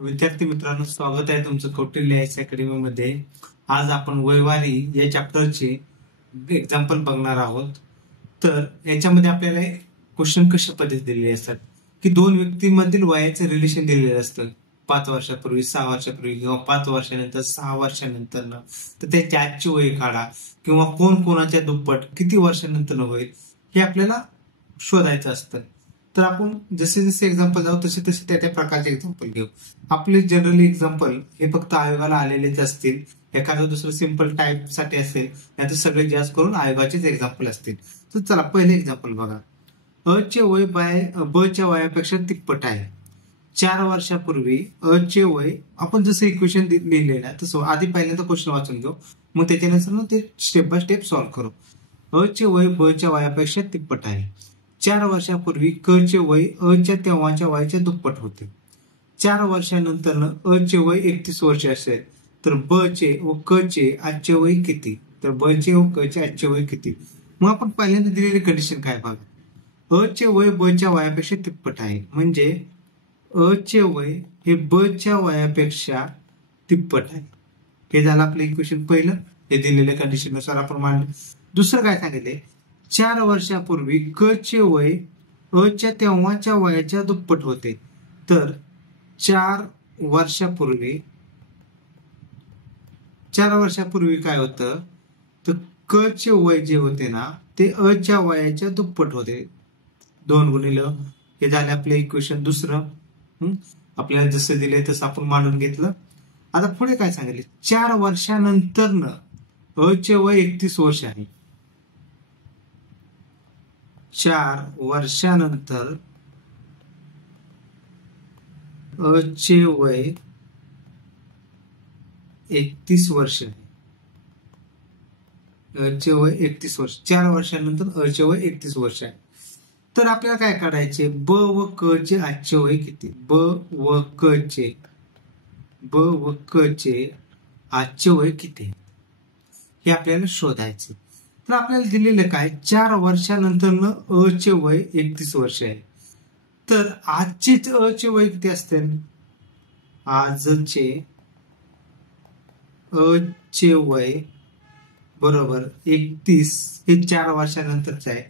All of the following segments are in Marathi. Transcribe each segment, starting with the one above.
विद्यार्थी मित्रांनो, स्वागत आहे तुमचं कौटिल्य अकॅडमी मध्ये. आज आपण वयवारी या चॅप्टरचे एक्झाम्पल बघणार आहोत. तर याच्यामध्ये आपल्याला क्वेश्चन कशा पद्धतीने दिलेले असतात की दोन व्यक्तींमधील वयाचे रिलेशन दिलेलं असतं. 5 वर्षापूर्वी, 6 वर्षापूर्वी किंवा 5 वर्षानंतर, 6 वर्षानंतर तर त्याची आजची वय काढा किंवा कोण कोणाच्या दुप्पट किती वर्षानंतर होईल हे आपल्याला शोधायचं असतं. तर आपण जसे जसे एक्झाम्पल जाऊ तसे तसे त्या त्या प्रकारचे एक्झाम्पल घेऊ. आपले जनरली एक्झाम्पल हे फक्त आयोगाला आलेलेच असतील. एखादं दुसरं सिंपल टाईप साठी असेल, नाहीतर सगळे जास्त करून आयोगाचेच एक्झाम्पल असतील. तर चला पहिले एक्झाम्पल बघा. अ चे वय ब च्या वयापेक्षा तिप्पट आहे. 4 वर्षापूर्वी अ चे वय, आपण जसं इक्वेशन लिहिलेलं आहे तसं आधी पहिल्यांदा क्वेश्चन वाचून घेऊ, मग त्याच्यानंतर ते स्टेप बाय स्टेप सॉल्व्ह करू. अ चे वय ब च्या वयापेक्षा तिप्पट आहे. 4 वर्षापूर्वी क चे वय अ च्या तेव्हाच्या वयाच्या दुप्पट होते. 4 वर्षानंतर अ चे वय 31 वर्ष असेल तर ब चे व क चे आजचे वय किती? तर ब चे व क चे आजचे वय किती? मग आपण पहिल्यांदा दिलेली कंडिशन काय बघा. अ चे वय ब च्या वयापेक्षा तिप्पट आहे, म्हणजे अ चे वय हे ब च्या वयापेक्षा तिप्पट आहे. हे झालं आपलं इक्वेशन पहिलं. हे दिलेल्या कंडिशन नुसार आपण मांडलं. दुसरं काय सांगितले, 4 वर्षापूर्वी क चे वय अ च्या तेव्हाच्या वयाच्या दुप्पट होते. तर 4 वर्षापूर्वी काय होतं, तर क चे वय जे होते ना ते अ च्या वयाच्या दुप्पट होते. 2 गुणिले हे झाले आपले इक्वेशन दुसरं. आपल्याला जसं दिले तसं आपण मांडून घेतलं. आता पुढे काय सांगितले, 4 वर्षानंतर अ चे वय 31 वर्ष आहे. 4 वर्षानंतर अ चे वय 31 वर्ष आहे. अ चे वय 31 वर्ष. 4 वर्षानंतर अ चे वय 31 वर्ष आहे. तर आपल्याला काय काढायचे, ब व क चे आजचे वय किती? ब व क चे आजचे वय किती हे आपल्याला शोधायचे. तर आपल्याला दिलेलं काय, 4 वर्षानंतर अ चे वय 31 वर्ष आहे. तर आजचे अ चे वय किती असतील? आजचे अ चे वय बरोबर 31 हे 4 वर्षानंतरच आहे.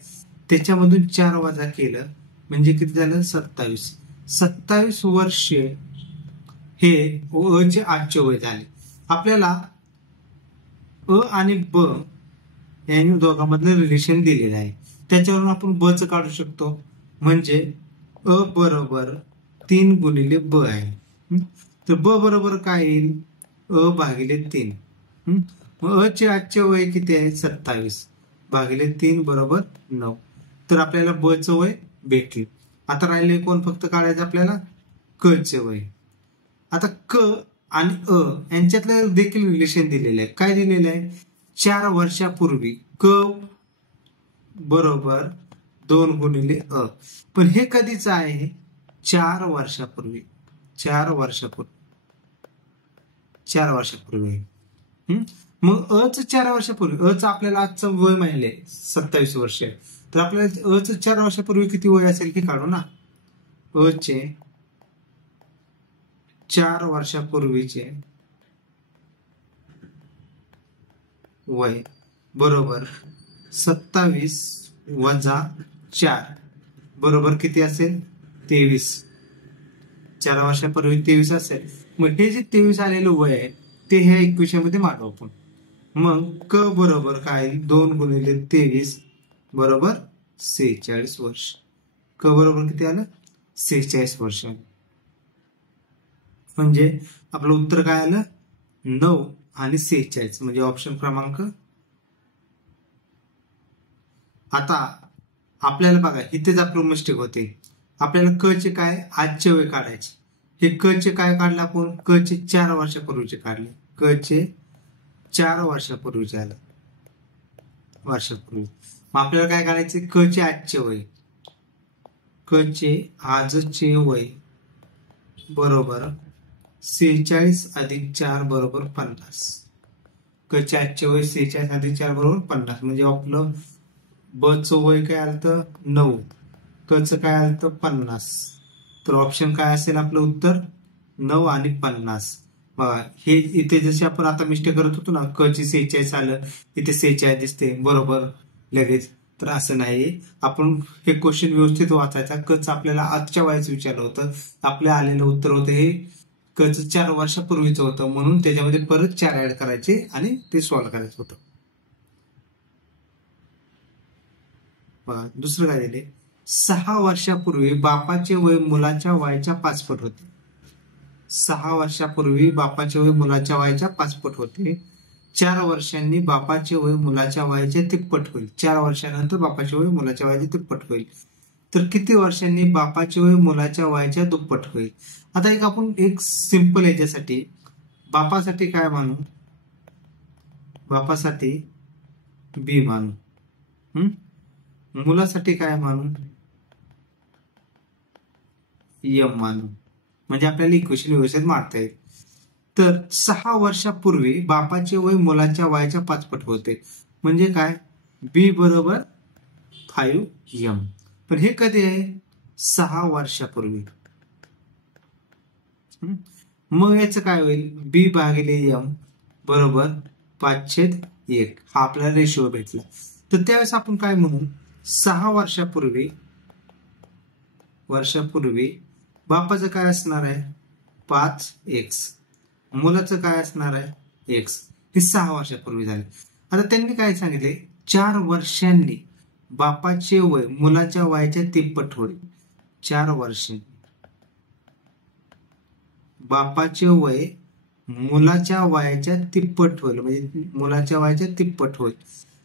त्याच्यामधून 4 वजा केलं म्हणजे किती झालं, 27. 27 वर्षे हे अ चे आजचे वय झाले. आपल्याला अ आणि ब यांनी दोघांमधलं रिलेशन दिलेलं आहे. त्याच्यावरून आपण ब च काढू शकतो. म्हणजे अ बरोबर 3 गुणिले ब आहे. तर ब बरोबर काय येईल, अ भागिले 3. अ चे आजचे वय किती आहे, 27 भागिले 3 बरोबर 9. तर आपल्याला ब चं वय भेटले. आता राहिले कोण फक्त काढायचं आपल्याला, क चे वय. आता क आणि अ यांच्यातलं देखील रिलेशन दिलेलं आहे. काय दिलेलं आहे, 4 वर्षापूर्वी क बरोबर 2 गुणिले अ. पण हे कधीच आहे, 4 वर्षापूर्वी. 4 वर्षापूर्वी. मग अ च 4 वर्षापूर्वी, अ च आपल्याला आजचं वय माहिती 27 वर्ष. तर आपल्याला अ च 4 वर्षापूर्वी किती वय असेल हे काढू ना. अ चे 4 वर्षापूर्वीचे वय बरोबर 27 वजा 4 बरोबर किती असेल, 23. 4 वर्षापूर्वी 23 असेल. मग हे जे 23 आलेलं वय आहे ते ह्या इक्वेशन मध्ये मांडू आपण. मग क बरोबर काय, 2 गुणिले 23 बरोबर 46 वर्ष. क बरोबर किती आलं, 46 वर्ष. म्हणजे आपलं उत्तर काय आलं, 9 आणि 46, म्हणजे ऑप्शन क्रमांक. आता आपल्याला बघा इथेच आपलं मिस्टेक होते. आपल्याला क चे काय आजचे वय काढायचे. हे क चे काय काढलं आपण, क चे 4 वर्षापूर्वीचे काढले. क चे 4 वर्षापूर्वीचे आलं वर्षापूर्वी. मग आपल्याला काय काढायचे, क चे आजचे वय. क चे आजचे वय बरोबर 46 अधिक 4 बरोबर 50. क चे आजचे वय 46 अधिक 4 बरोबर 50. म्हणजे आपलं ब चं वय काय आलं, 9. क चं काय आलं, 50. तर ऑप्शन काय असेल आपलं उत्तर, 9 आणि 50. हे इथे जसे आपण आता मिस्टेक करत होतो ना, क ची 46 आलं, इथे 46 दिसते बरोबर लगेच. तर असं नाही, आपण हे क्वेश्चन व्यवस्थित वाचायचा. कच आपल्याला आजच्या वयाचं विचारलं होतं, आपल्या आलेलं उत्तर होतं हे कच 4 वर्षापूर्वीचं होतं, म्हणून त्याच्यामध्ये परत 4 ऍड करायचे आणि ते सॉल्व्ह करायचं होतं. बघा दुसरं काय दिले, 6 वर्षापूर्वी बापाचे वय मुलाच्या वयाच्या 5 पट होते. 6 वर्षापूर्वी बापाचे वय मुलाच्या वयाच्या 5 पट होते. 4 वर्षांनी बापाचे वय मुलाच्या वयाचे तिप्पट होईल. 4 वर्षानंतर बापाचे वय मुलाच्या वयाचे तिप्पट होईल. तर किती वर्षांनी बापाचे वय मुलाच्या वयाच्या दुप्पट होईल? आता आपण एक सिंपल याच्यासाठी बापासाठी काय मानू, बापासाठी बी मानू, मुलासाठी काय मानू, यम मानू, म्हणजे आपल्याला इक्वेशन व्यवस्थित मांडता येईल. तर 6 वर्षापूर्वी बापाचे वय मुलाच्या वयाच्या 5 पट होते, म्हणजे काय, बी बरोबर 5m. पण हे कधी आहे, 6 वर्षापूर्वी. मग याचं काय होईल, बी भागिले एम बरोबर 5/1. हा आपल्याला रेशो भेटला. तर त्यावेळेस आपण काय म्हणू, 6 वर्षापूर्वी बापाचं काय असणार आहे 5x, मुलाचं काय असणार आहे x. हे 6 वर्षापूर्वी झाले. आता त्यांनी काय सांगितले, 4 वर्षांनी बापाचे वय मुलाच्या वयाच्या तिप्पट होईल. 4 वर्षांनी बापाचे वय मुलाच्या वयाच्या तिप्पट होईल, म्हणजे मुलाच्या वयाच्या तिप्पट होईल.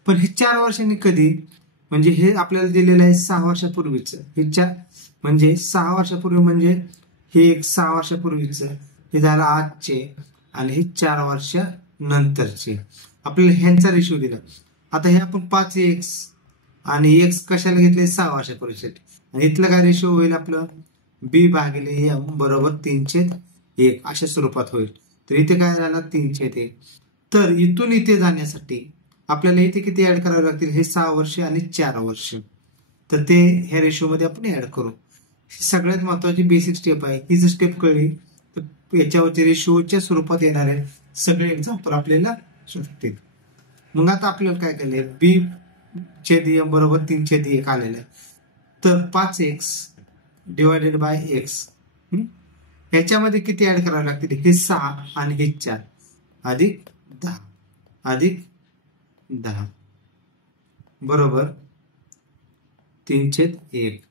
पण हे 4 वर्षांनी कधी, म्हणजे हे आपल्याला दिलेलं आहे 6 वर्षापूर्वीच. हे म्हणजे 6 वर्षापूर्वी म्हणजे हे एक 6 वर्षापूर्वीच, हे झालं आजचे, आणि हे 4 वर्षानंतरचे. आपल्याला ह्यांचा रेशो दिला. आता हे आपण 5x आणि x कशाला घेतले, 6 वर्षापूर्वीसाठी, आणि इथलं काय रेशो होईल आपलं, b भागिले m बरोबर 3/1 अशा स्वरूपात होईल. तर इथे काय झालं 3/1. तर इथून इथे जाण्यासाठी आपल्याला इथे किती ऍड करावे लागतील, हे 6 वर्ष आणि 4 वर्ष. तर ते ह्या रेशो मध्ये आपण ऍड करू. सगळ्यात महत्वाची बेसिक स्टेप आहे. ही जर स्टेप कळली तर याच्यावरती रेशोच्या स्वरूपात येणारे सगळे एक्झाम्पल आपल्याला सुटतील. मग आता आपल्याला काय केलंय, b/m बरोबर 3/1 आलेलं आहे. तर 5x डिवायडेड बाय x, ह्याच्यामध्ये किती ऍड करावे लागतील, हे 6 आणि हे 4 अधिक 10 बरोबर 3/1.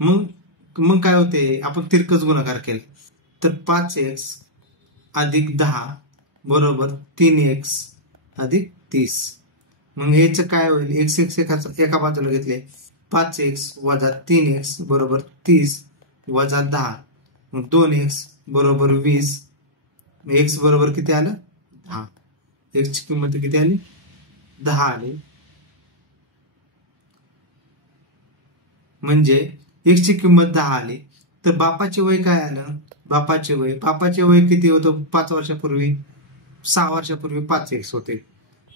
मग काय होते, आपण तिरकस गुणाकार केला तर 5x अधिक 10 बरोबर 3x अधिक 30. मग याचं काय होईल, x एका बाजूला घेतले, 5x वजा 3x बरोबर 30 वजा 10, मग 2x बरोबर 20. x बरोबर किती आलं 10, x ची किंमत किती आली 10 आली. म्हणजे x ची किंमत 10 आली. तर बापाचे वय काय आलं, बापाचे वय किती होतं 5 वर्षापूर्वी, 6 वर्षापूर्वी 5x होते,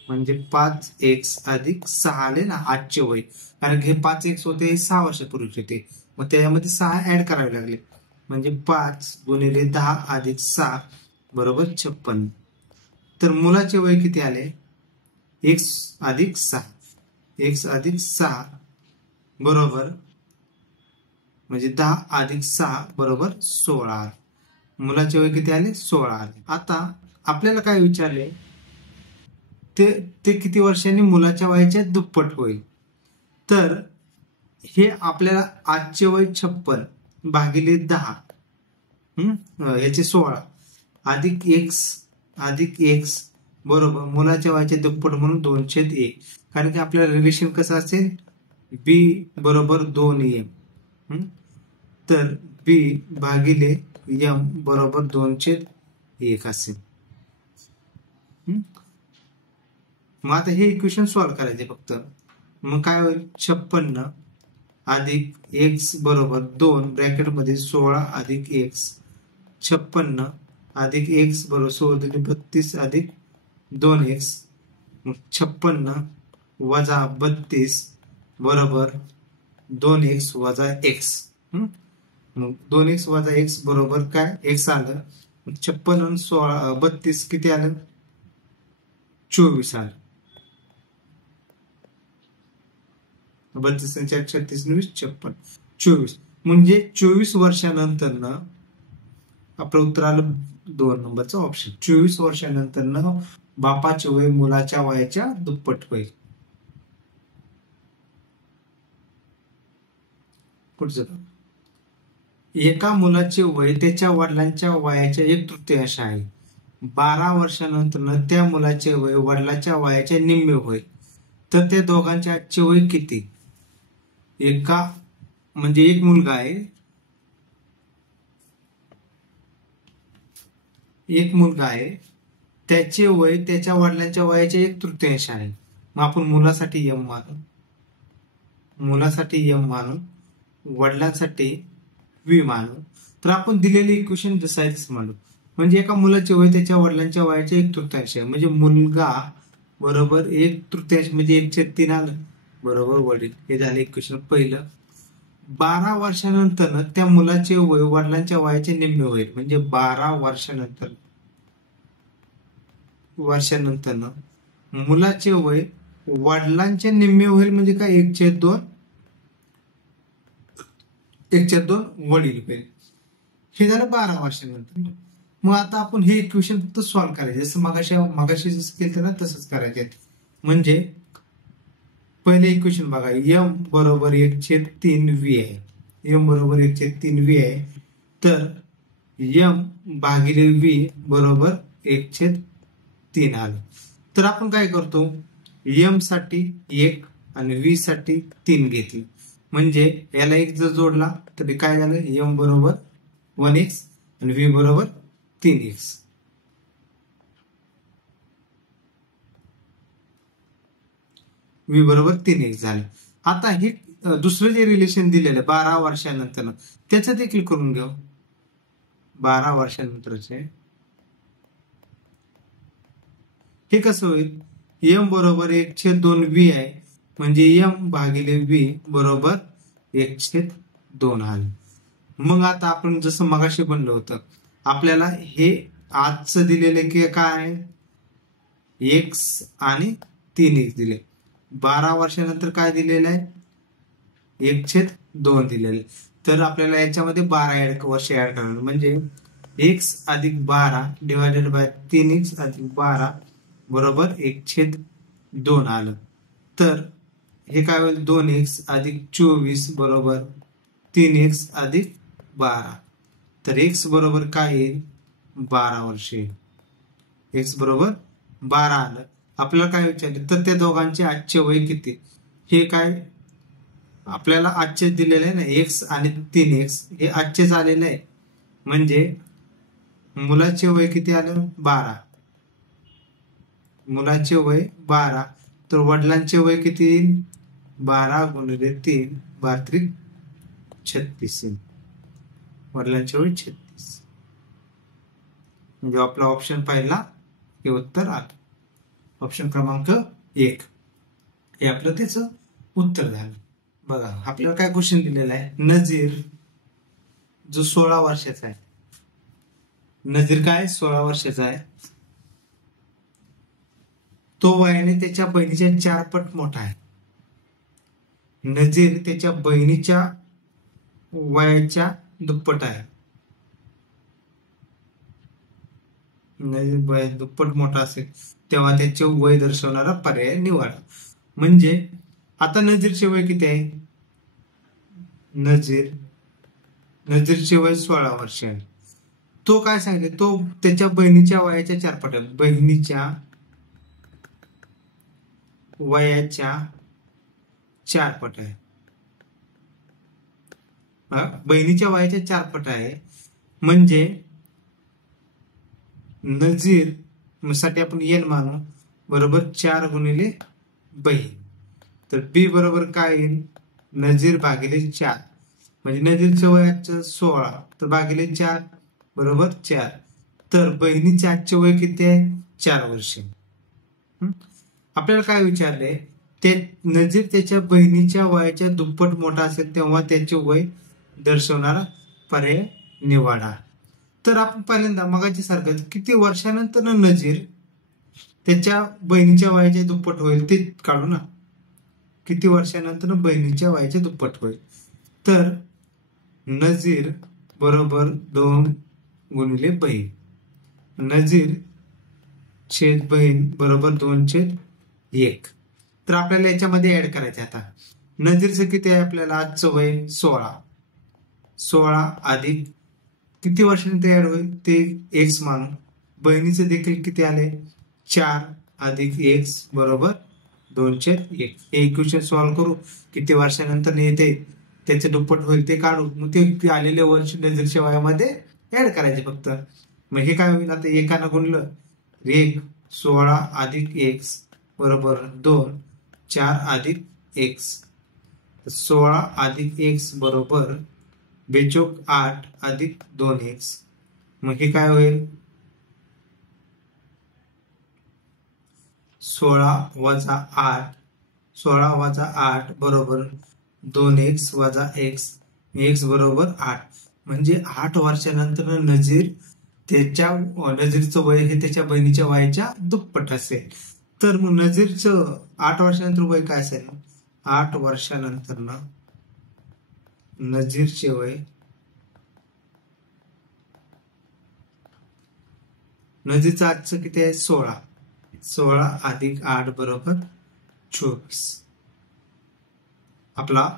म्हणजे 5x अधिक 6 आले ना आजचे वय, कारण हे 5x होते 6 वर्षापूर्वीचे होते, मग त्याच्यामध्ये 6 ऍड करावे लागले, म्हणजे 5 गुणिले 10 अधिक 6 बरोबर 56. तर मुलाचे वय किती आले, x अधिक 6 बरोबर, म्हणजे 10 अधिक 6 बरोबर 16. मुलाचे वय किती आले 16 आले. आता आपल्याला काय विचारले, ते किती वर्षांनी मुलाच्या वयाच्या दुप्पट होईल. तर हे आपल्याला आजचे वय 56 भागिले 10 याचे 16 अधिक x बरोबर मुलाच्या वयाचे दुप्पट म्हणून 2/1. कारण की आपल्याला रिलेशन कसं असेल, b बरोबर 2m. तर b भागिले m बरोबर 2/1 असेल. मग आता हे इक्वेशन सॉल्व्ह करायचे फक्त. मग काय होईल, 56 अधिक x बरोबर 2 ब्रॅकेट मध्ये 16 अधिक x, 56 अधिक x बरोबर 16 32 अधिक 2x, मग 56 वजा 32 बरोबर 2x वजा x. मग 2x वजा x बरोबर काय x आलं. 56 आणि 32 किती आलं 24 आलं. 32 आणि 36 56 24 म्हणजे 24 वर्षानंतर ना आपलं उत्तर आलं 2 नंबरचं ऑप्शन. 24 वर्षानंतर ना बापाचे वय मुलाच्या वयाच्या दुप्पट होईल. पुढचं एका मुलाचे वय त्याच्या वडिलांच्या वयाच्या 1/3 आहे. 12 वर्षानंतर त्या मुलाचे वय वडिलांच्या वयाच्या निम्मे होईल. तर त्या दोघांचे आजचे वय किती. एका म्हणजे एक मुलगा आहे, त्याचे वय त्याच्या वडिलांच्या वयाचे 1/3 आहे. मग आपण मुलासाठी एम मानू, वडिलांसाठी व्ही मानू. तर आपण दिलेले इक्वेशन जसं आहे तसं मांडू. म्हणजे एका मुलाचे वय त्याच्या वडिलांच्या वयाचे 1/3 आहे. म्हणजे मुलगा बरोबर 1/3 म्हणजे 1/3 आलं बरोबर वडील. हे झाले इक्वेशन पहिलं. 12 वर्षानंतर त्या मुलाचे वय वडिलांच्या वयाचे निम्मे होईल. म्हणजे 12 वर्षानंतर मुलाचे वय वडिलांचे निम्मे होईल. म्हणजे काय 1/2 वडील होईल. हे झालं 12 वर्षानंतर. मग आता आपण हे इक्वेशन फक्त सॉल्व्ह करायचे. जसं मगाशी जसं केलं ना तसंच करायचे. म्हणजे पहिले इक्वेशन बघा m बरोबर 1/3 v आहे. m बरोबर 1/3 v आहे. तर m भागिले v बरोबर 1/3 आलं. तर आपण काय करतो m साठी 1 आणि v साठी 3 घेतली. म्हणजे याला 1 जर जोडला तर काय झालं m बरोबर 1x आणि v बरोबर 3x. v बरोबर 3x झाले. आता हे दुसरं जे रिलेशन दिलेलं 12 वर्षानंतर त्याचं देखील करून घेऊ. 12 वर्षानंतरचे हे कसं होईल. m बरोबर 1/2 v आहे. म्हणजे m भागिले v बरोबर 1/2 आलं. मग आता आपण जसं मगाशी बनलं होतं आपल्याला हे आजचं दिलेले की काय आहे x आणि 3x दिले. 12 वर्षानंतर काय दिलेलं आहे 1/2 दिलेले. तर आपल्याला याच्यामध्ये 12 वर्ष ऍड करणार. म्हणजे x अधिक 12 डिवायडेड बाय 3x अधिक 12 बरोबर 1/2 आलं. तर हे काय होईल 2x अधिक 24 बरोबर 3x अधिक 12. तर x बरोबर काय येईल 12 वर्षे. x बरोबर 12 आलं. आपल्याला काय विचारलं तर त्या दोघांचे आजचे वय किती. हे काय आपल्याला आजचे दिलेले आहे ना x आणि 3x हे आजचेच आलेले आहे. म्हणजे मुलाचे वय किती आलं 12. मुलाचे वय 12. तर वडिलांचे वय किती येईल 12 गुणिले 3 12 36. वडिलांचे वय 36. म्हणजे आपला ऑप्शन पहिला हे उत्तर आलं. ऑप्शन क्रमांक 1 हे आपलं त्याचं उत्तर झालं. बघा आपल्याला काय क्वेश्चन दिलेला आहे. नजीर जो 16 वर्षाचा आहे. नजीर काय 16 वर्षाचा आहे. तो वयाने त्याच्या बहिणीच्या 4 पट मोठा आहे. नजीर त्याच्या बहिणीच्या वयाच्या दुप्पट आहे. नजीर दुप्पट मोठा असेल तेव्हा त्याचे वय दर्शवणारा पर्याय निवडा. म्हणजे आता नजीरचे वय किती आहे. नजीरचे वय 16 वर्ष आहे. तो काय सांगितले तो त्याच्या बहिणीच्या वयाच्या 4 पट आहे. बहिणीच्या वयाच्या 4 पट आहे. बहिणीच्या वयाच्या 4 पट आहे. म्हणजे नजीर साठी आपण n मानू बरोबर 4 गुणिले बहीण. तर b बरोबर काय येईल नजीर भागिले 4. म्हणजे नजीरच्या वयाचं 16 तर भागिले 4 बरोबर 4. तर बहिणीचे आजचे वय किती आहे 4 वर्षे. आपल्याला काय विचारले ते नजीर त्याच्या बहिणीच्या वयाच्या दुप्पट मोठा असेल तेव्हा त्याचे वय दर्शवणारा पर्याय निवडा. तर आपण पहिल्यांदा मगाची सारखं किती वर्षानंतर नजीर त्याच्या बहिणीच्या वयाच्या दुप्पट होईल ते काढू ना. किती वर्षानंतर बहिणीच्या वयाच्या दुप्पट होईल. तर नजीर बरोबर 2 गुणिले बहीण. नजीर छेद बहीण बरोबर 2/1. तर आपल्याला याच्यामध्ये ऍड करायचे. आता नजीरचं किती आहे आपल्याला आजचं वय 16 अधिक किती वर्षांनी ऍड होईल ते एक्स मानू. बहिणीचं देखील किती आले 4 अधिक एक्स बरोबर 2/1. हे इक्वेशन सॉल्व्ह करू. किती वर्षानंतर येते त्याचे दुप्पट होईल ते काढू. मग ते आलेले वर्ष नजीरच्या वयामध्ये ऍड करायचे फक्त. मग हे काय होईल आता एकानं गुणलं 1 16 अधिक एक्स बरोबर 2 4 अधिक एक्स. 16 अधिक एक्स बरोबर 8 अधिक 2x. मग हे काय होईल 16 वजा 8 बरोबर 2x वजा x बरोबर 8. म्हणजे 8 वर्षानंतर नजीरचं वय हे त्याच्या बहिणीच्या वयाच्या दुप्पट असेल. तर मग नजीरचं 8 वर्षानंतर वय काय असेल 8 वर्षानंतर नजीरचे वय नजीरचं आजचं किती आहे 16 अधिक 8 बरोबर 24. आपला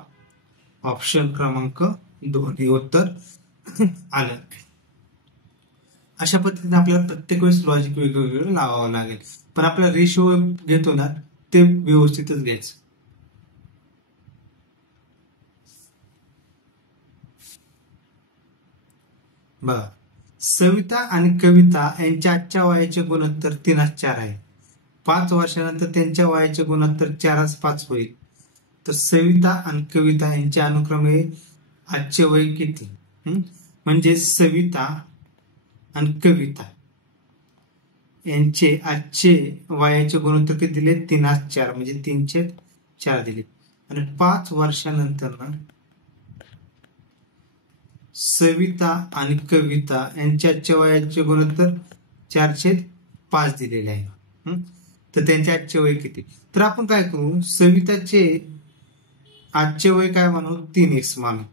ऑप्शन क्रमांक 2 हे उत्तर आलं. अशा पद्धतीने आपल्याला प्रत्येक वेळेस लॉजिक वेगवेगळं लावावं लागेल. पण आपला रेशो घेतो ना ते व्यवस्थितच घ्यायचं. बघा सविता आणि कविता यांच्या आजच्या वयाचे गुणोत्तर 3:4 आहे. 5 वर्षानंतर त्यांच्या वयाचे गुणोत्तर 4:5 होईल. तर सविता आणि कविता यांच्या अनुक्रमे आजचे वय किती. म्हणजे सविता आणि कविता यांचे आजचे वयाचे गुणोत्तर किती दिले 3:4 म्हणजे 3/4 दिले. आणि 5 वर्षानंतर सविता आणि कविता यांच्या वयाचे गुणोत्तर 4/5 दिलेले आहे. तर त्यांच्या आजचे वय किती. तर आपण काय करू सविताचे आजचे वय काय मानू 3x मानू.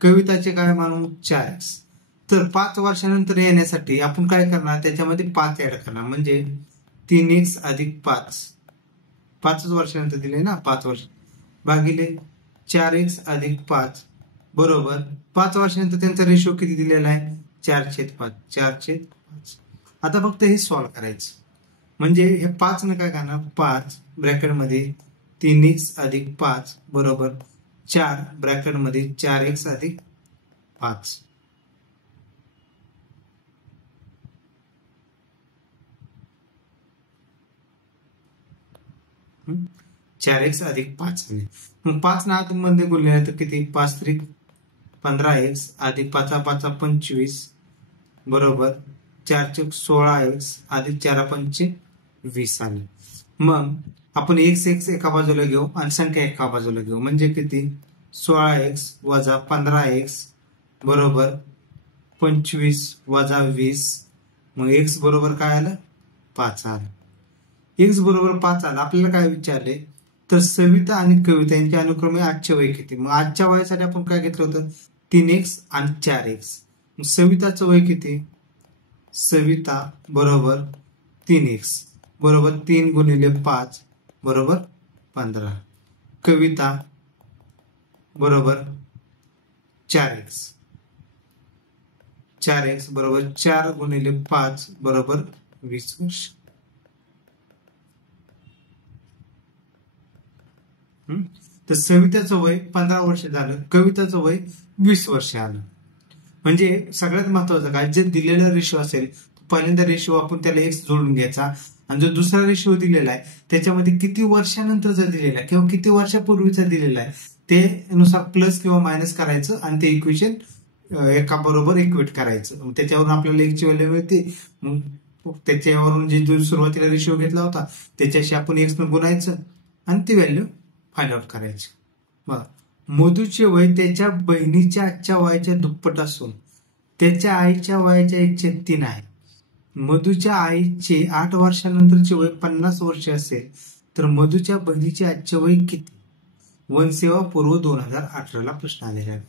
कविताचे काय मानू 4x. तर 5 वर्षानंतर येण्यासाठी आपण काय करणार त्याच्यामध्ये 5 ऍड करणार. म्हणजे 3x अधिक 5 वर्षानंतर दिले ना 5 वर्ष भागिले 4x अधिक 5 बरोबर 5 वर्षानंतर त्यांचा रेशो किती दिलेला आहे 4/5. आता फक्त हे सॉल्व्ह करायचं. म्हणजे हे 5 न काय करणार 5 ब्रॅकेटमध्ये 3x अधिक 5 बरोबर 4 ब्रॅकेटमध्ये 4x अधिक 5. 4x अधिक 5 आले. मग 5 ना आतमध्ये गुणले तर किती 5×3 15x अधिक 5×5 25 बरोबर 4×4 16x अधिक 4×5 20 आले. मग आपण x एका बाजूला घेऊ आणि संख्या एका बाजूला घेऊ. म्हणजे किती 16x वजा 15x बरोबर 25 वजा 20. मग x बरोबर काय आलं 5 आलं. x बरोबर 5 आलं. आपल्याला काय विचारले तर सविता आणि कविता यांच्या अनुक्रमे आजचे वय किती. मग आजच्या वयासाठी आपण काय घेतलं होतं 3x आणि 4x. मग सविताचं वय किती सविता बरोबर 3x बरोबर 3 गुणिले 5 बरोबर 15. कविता बरोबर 4x बरोबर 4 गुणिले 5 बरोबर 20 वर्ष. तर सविताचं वय 15 वर्ष झालं कविताचं वय 20 वर्ष आलं. म्हणजे सगळ्यात महत्वाचं काय जे दिलेला रेशो असेल पहिल्यांदा रेशो आपण त्याला x जोडून घ्यायचा आणि जो दुसरा रेशो दिलेला आहे त्याच्यामध्ये किती वर्षानंतरचा दिलेला आहे किंवा किती वर्षापूर्वीचा दिलेला आहे ते नुसार प्लस किंवा मायनस करायचं आणि ते इक्वेशन एका बरोबर इक्वेट करायचं. त्याच्यावरून आपल्याला x ची व्हॅल्यू मिळते. मग त्याच्यावरून जो सुरुवातीला रेशो घेतला होता त्याच्याशी आपण x न गुणायचं आणि ती व्हॅल्यू फाइंड आउट करायची. बघा, मधूचे वय त्याच्या बहिणीच्या आजच्या वयाच्या दुप्पट असून त्याच्या आईच्या वयाच्या 1/3 आहे. मधूच्या आईचे 8 वर्षानंतरचे वय 50 वर्ष असेल तर मधूच्या बहिणीचे आजचे वय किती? वनसेवा पूर्व 2018 प्रश्न आलेला आहे.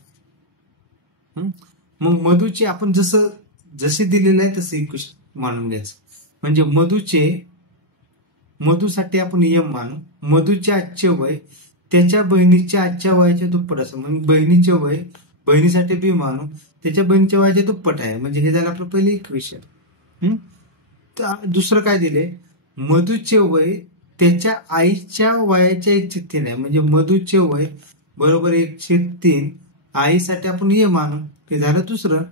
मग मधूचे आपण जसे दिलेलं आहे तसे इक्वेशन मानून घ्यायचं. म्हणजे मधूसाठी आपण यम मानू. मधूचे आजचे वय त्याच्या बहिणीच्या आजच्या वयाच्या दुप्पट असं, म्हणजे बहिणीचे वय बहिणीसाठी बी मानू, त्याच्या बहिणीच्या वयाच्या दुप्पट आहे. म्हणजे हे झालं आपलं पहिलं इक्वेशन. तर दुसरं काय दिले, मधूचे वय त्याच्या आईच्या वयाच्या 1/3 आहे. म्हणजे मधूचे वय बरोबर 1/3 आईसाठी आपण ये मानू. ते झालं दुसरं.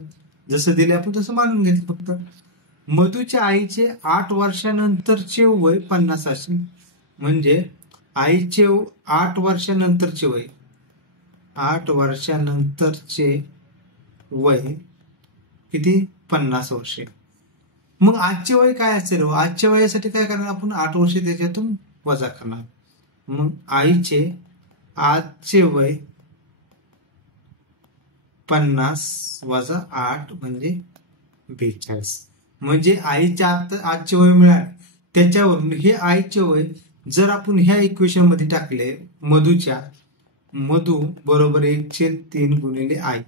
जसं दिले आपण तसं मानून घेतलं. फक्त मधूच्या आईचे 8 वर्षानंतरचे वय 50 असेल. म्हणजे आईचे 8 वर्षानंतरचे वय 8 वर्षानंतरचे वय किती? 50 वर्षे. मग आजचे वय काय असेल? आजच्या वयासाठी काय करणार आपण? 8 वर्ष त्याच्यातून वजा करणार. मग आईचे आजचे वय 50 वजा 8 म्हणजे 42. म्हणजे आईच्या आजचे वय मिळाले त्याच्यावरून हे आईचे वय जर आपण ह्या इक्वेशन मध्ये टाकले, मधू बरोबर 1/3 गुणिले आई,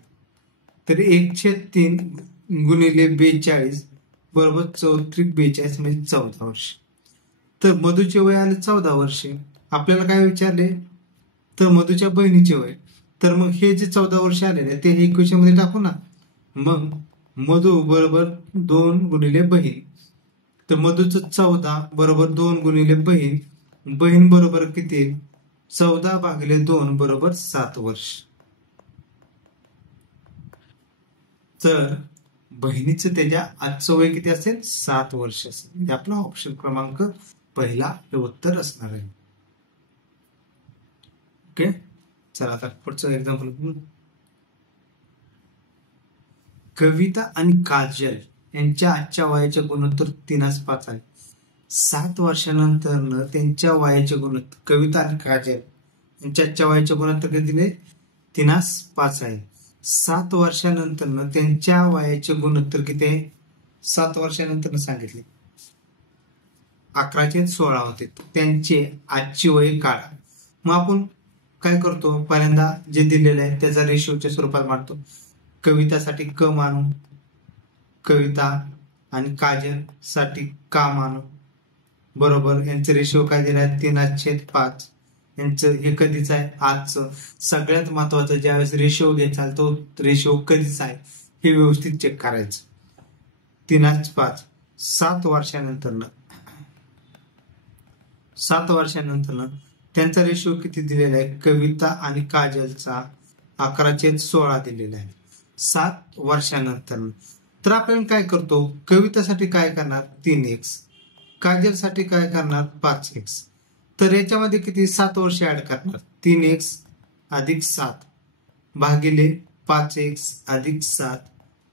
तर 1/3 गुणिले 42 बरोबर 42 म्हणजे 14 वर्ष. तर मधूचे वय आले 14 वर्षे. आपल्याला काय विचारले, तर मधूच्या बहिणीचे वय. तर मग हे जे 14 वर्ष आलेले ते इक्वेशन मध्ये टाकू ना. मग मधू बरोबर 2 गुणिले बहीण, तर मधूचं 14 बरोबर 2 गुणिले बहीण. बहीण बरोबर किती? 14/2 बरोबर 7 वर्ष. तर बहिणीचं त्याच्या आजचं वय किती असेल? 7 वर्ष असेल. म्हणजे आपला ऑप्शन क्रमांक पहिला हे उत्तर असणार आहे. ओके, चला आता पुढचं एक्झाम्पल. कविता आणि काजल यांच्या आजच्या वयाचे गुणोत्तर 3:5 आहे. 7 वर्षानंतर त्यांच्या वयाचे गुणोत्तर, कविता आणि काजल यांच्या आजच्या वयाचे गुणोत्तर किती दिले? 3:5 आहे. 7 वर्षानंतर त्यांच्या वयाचे गुणोत्तर किती आहे? 7 वर्षानंतर सांगितले 11/16 होते. त्यांचे आजची वय काढा. मग आपण काय करतो, पहिल्यांदा जे दिलेलं आहे त्याचा रेशोच्या स्वरूपात मांडतो. कवितासाठी क मानू, कविता आणि काजल साठी का मानू. बरोबर, यांचे रेशो काय दिला आहे? 3:5. यांचं हे कधीच आहे? आजचं. सगळ्यात महत्वाचं, ज्यावेळेस रेशो घ्यायचा तो रेशो कधीच आहे हे व्यवस्थित चेक करायचं. 3:5 7 वर्षानंतर त्यांचा रेशो किती दिलेला आहे? कविता आणि काजलचा 11/16 दिलेला आहे 7 वर्षानंतर. तर आपण काय करतो, कवितासाठी काय करणार? 3x, काजलसाठी काय करणार? 5x. तर याच्यामध्ये किती? 7 वर्ष ऍड करणार. 3x अधिक 7 भागिले 5x अधिक 7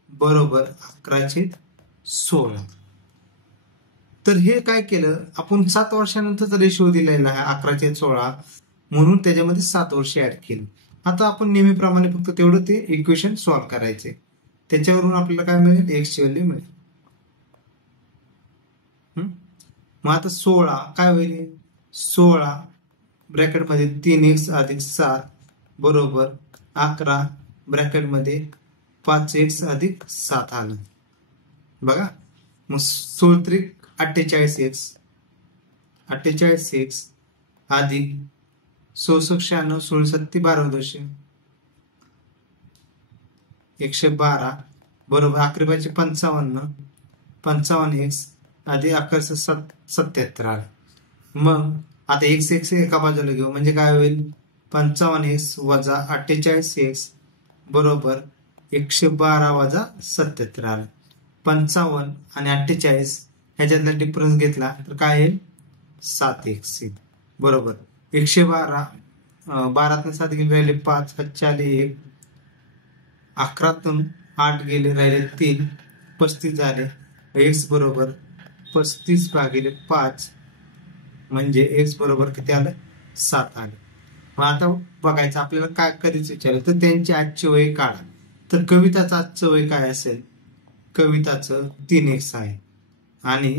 बरोबर 11/16. तर हे काय केलं आपण? 7 वर्षानंतरचा रेशो दिलेला आहे 11/16, म्हणून त्याच्यामध्ये 7 वर्ष ऍड केली. आता आपण नेहमीप्रमाणे फक्त तेवढं ते इक्वेशन सॉल्व्ह करायचे. त्याच्यावरून आपल्याला काय मिळेल? एक्स ची व्हॅल्यू मिळेल. मग आता 16 काय होईल? 16 ब्रॅकेटमध्ये 3x अधिक 7 बरोबर 11 ब्रॅकेटमध्ये 5x अधिक 7 आलं. बघा, मग 16 48x, 48x अधिक 66 16 12 112 बरोबर 11 55 55x अधिक 11 77 आलं. मग आता x एका बाजूला घेऊ, म्हणजे काय होईल? 55x वजा 48x बरोबर 112 वजा 77 आलं. 55 आणि 48 ह्याच्यातला डिफरन्स घेतला तर काय येईल? 7x येईल. बरोबर 112 12 7 गेले राहिले 5, 5 आले 1, 11 8 गेले राहिले 3, 35 झाले. x बरोबर 35/5 म्हणजे x बरोबर किती आलं? 7 आले. मग आता बघायचं आपल्याला काय कधीच विचारलं तर त्यांची आजची वय काढा. तर कविताचं आजचं वय काय असेल? कविताचं 3x आहे आणि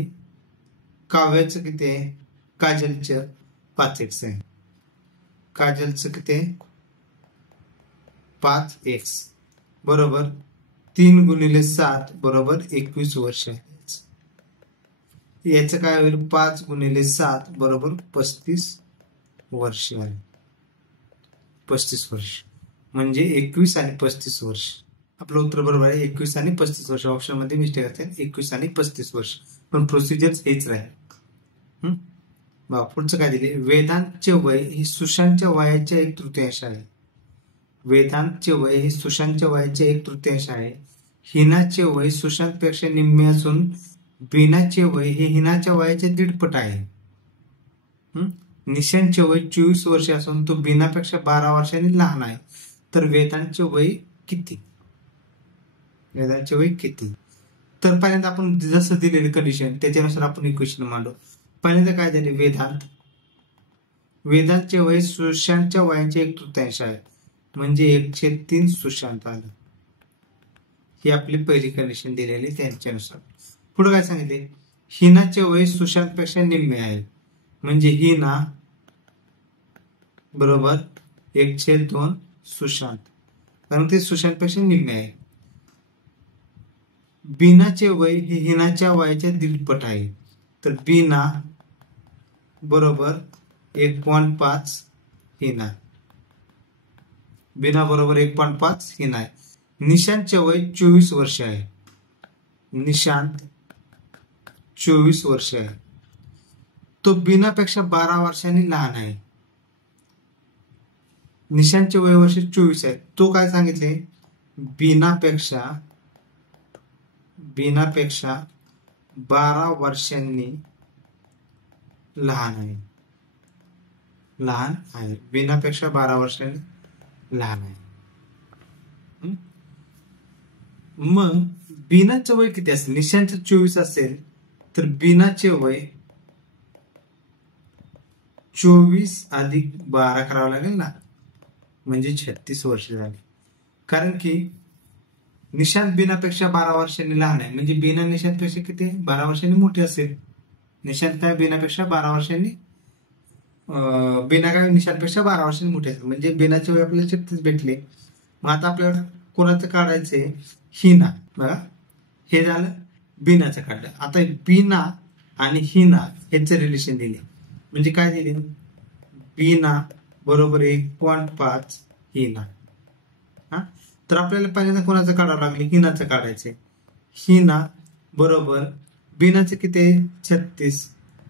काव्याचं किती आहे? काजलचं 5x आहे. काजलचं किती आहे? 5x बरोबर 3 गुणिले 7 बरोबर 21 वर्ष आहे. याचं काय होईल? 5 गुणिले 7 बरोबर 35 वर्ष आहे. 35 वर्ष म्हणजे 21 आणि 35 वर्ष. आपलं उत्तर बरोबर आहे 21 आणि 35 वर्ष. ऑप्शन मध्ये मिस्टेक असेल 21 आणि 35 वर्ष, पण प्रोसिजर हेच राहील. पुढचं काय दिले? वेदांतचे वय हे सुशांतच्या वयाच्या 1/3 आहे. वेदांतचे वय हे सुशांतच्या वयाचे 1/3 आहे. हिनाचे वय सुशांत पेक्षा निम्मे असून बीनाचे वय हे हिनाच्या वयाचे 1.5 पट आहे. निशांतचे वय 24 वर्ष असून तो बीनापेक्षा 12 वर्षांनी लहान आहे. तर वेदांतचे वय किती? वेदांतचे वय किती? तर पहिल्यांदा आपण जसं दिलेलं कंडिशन त्याच्यानुसार आपण इक्वेशन मांडू. पहिल्यांदा काय झाले? वेदांतचे वय सुशांतच्या वयाचे 1/3 आहे म्हणजे 1/3 सुशांत आलं. ही आपली पहिली कंडिशन दिलेली त्यांच्यानुसार. पुढे काय सांगितले? हिनाचे वय सुशांत पेक्षा निम्मे आहे म्हणजे हिना बरोबर 1/2 सुशांत, कारण ते सुशांत पेक्षा निम्मे आहे. बीनाचे वय हे हिनाच्या वयाच्या 1.5 पट आहे. तर बीना बरोबर 1.5 हिना. बीना बरोबर 1.5 हिना आहे. निशांतचे वय 24 वर्ष आहे. निशांत 24 वर्ष आहे. तो बीनापेक्षा 12 वर्षांनी लहान आहे. निशांतचे वय वर्ष 24 आहे. तो काय सांगितले? बीनापेक्षा 12 वर्षांनी लहान आहे. बीनापेक्षा 12 वर्षांनी लहान आहे. मग बीनाचं वय किती असेल? निशांतचं 24 असेल तर बीनाचे वय 24 अधिक 12 करावं लागेल ना, म्हणजे 36 वर्ष झाली. कारण की निशांत बीनापेक्षा 12 वर्षांनी लहान आहे म्हणजे बीना निशांतपेक्षा किती? 12 वर्षांनी मोठी असेल. निशांत काय बीनापेक्षा 12 वर्षांनी बीना काय निशांतपेक्षा 12 वर्षांनी मोठी असेल म्हणजे बीनाचे वय आपल्याला 36 भेटले. मग आता आपल्याला कोणाचं काढायचंय? हिना. बघा हे झालं बीनाचं काढलं. आता बीना आणि हिना ह्याचं रिलेशन दिले म्हणजे काय दिले? बीना बरोबर 1.5 हिना. तर आपल्याला पहिल्यांदा कोणाचं काढावं लागले? हिनाचं काढायचंय. हिना बरोबर बीनाचं किती आहे? 36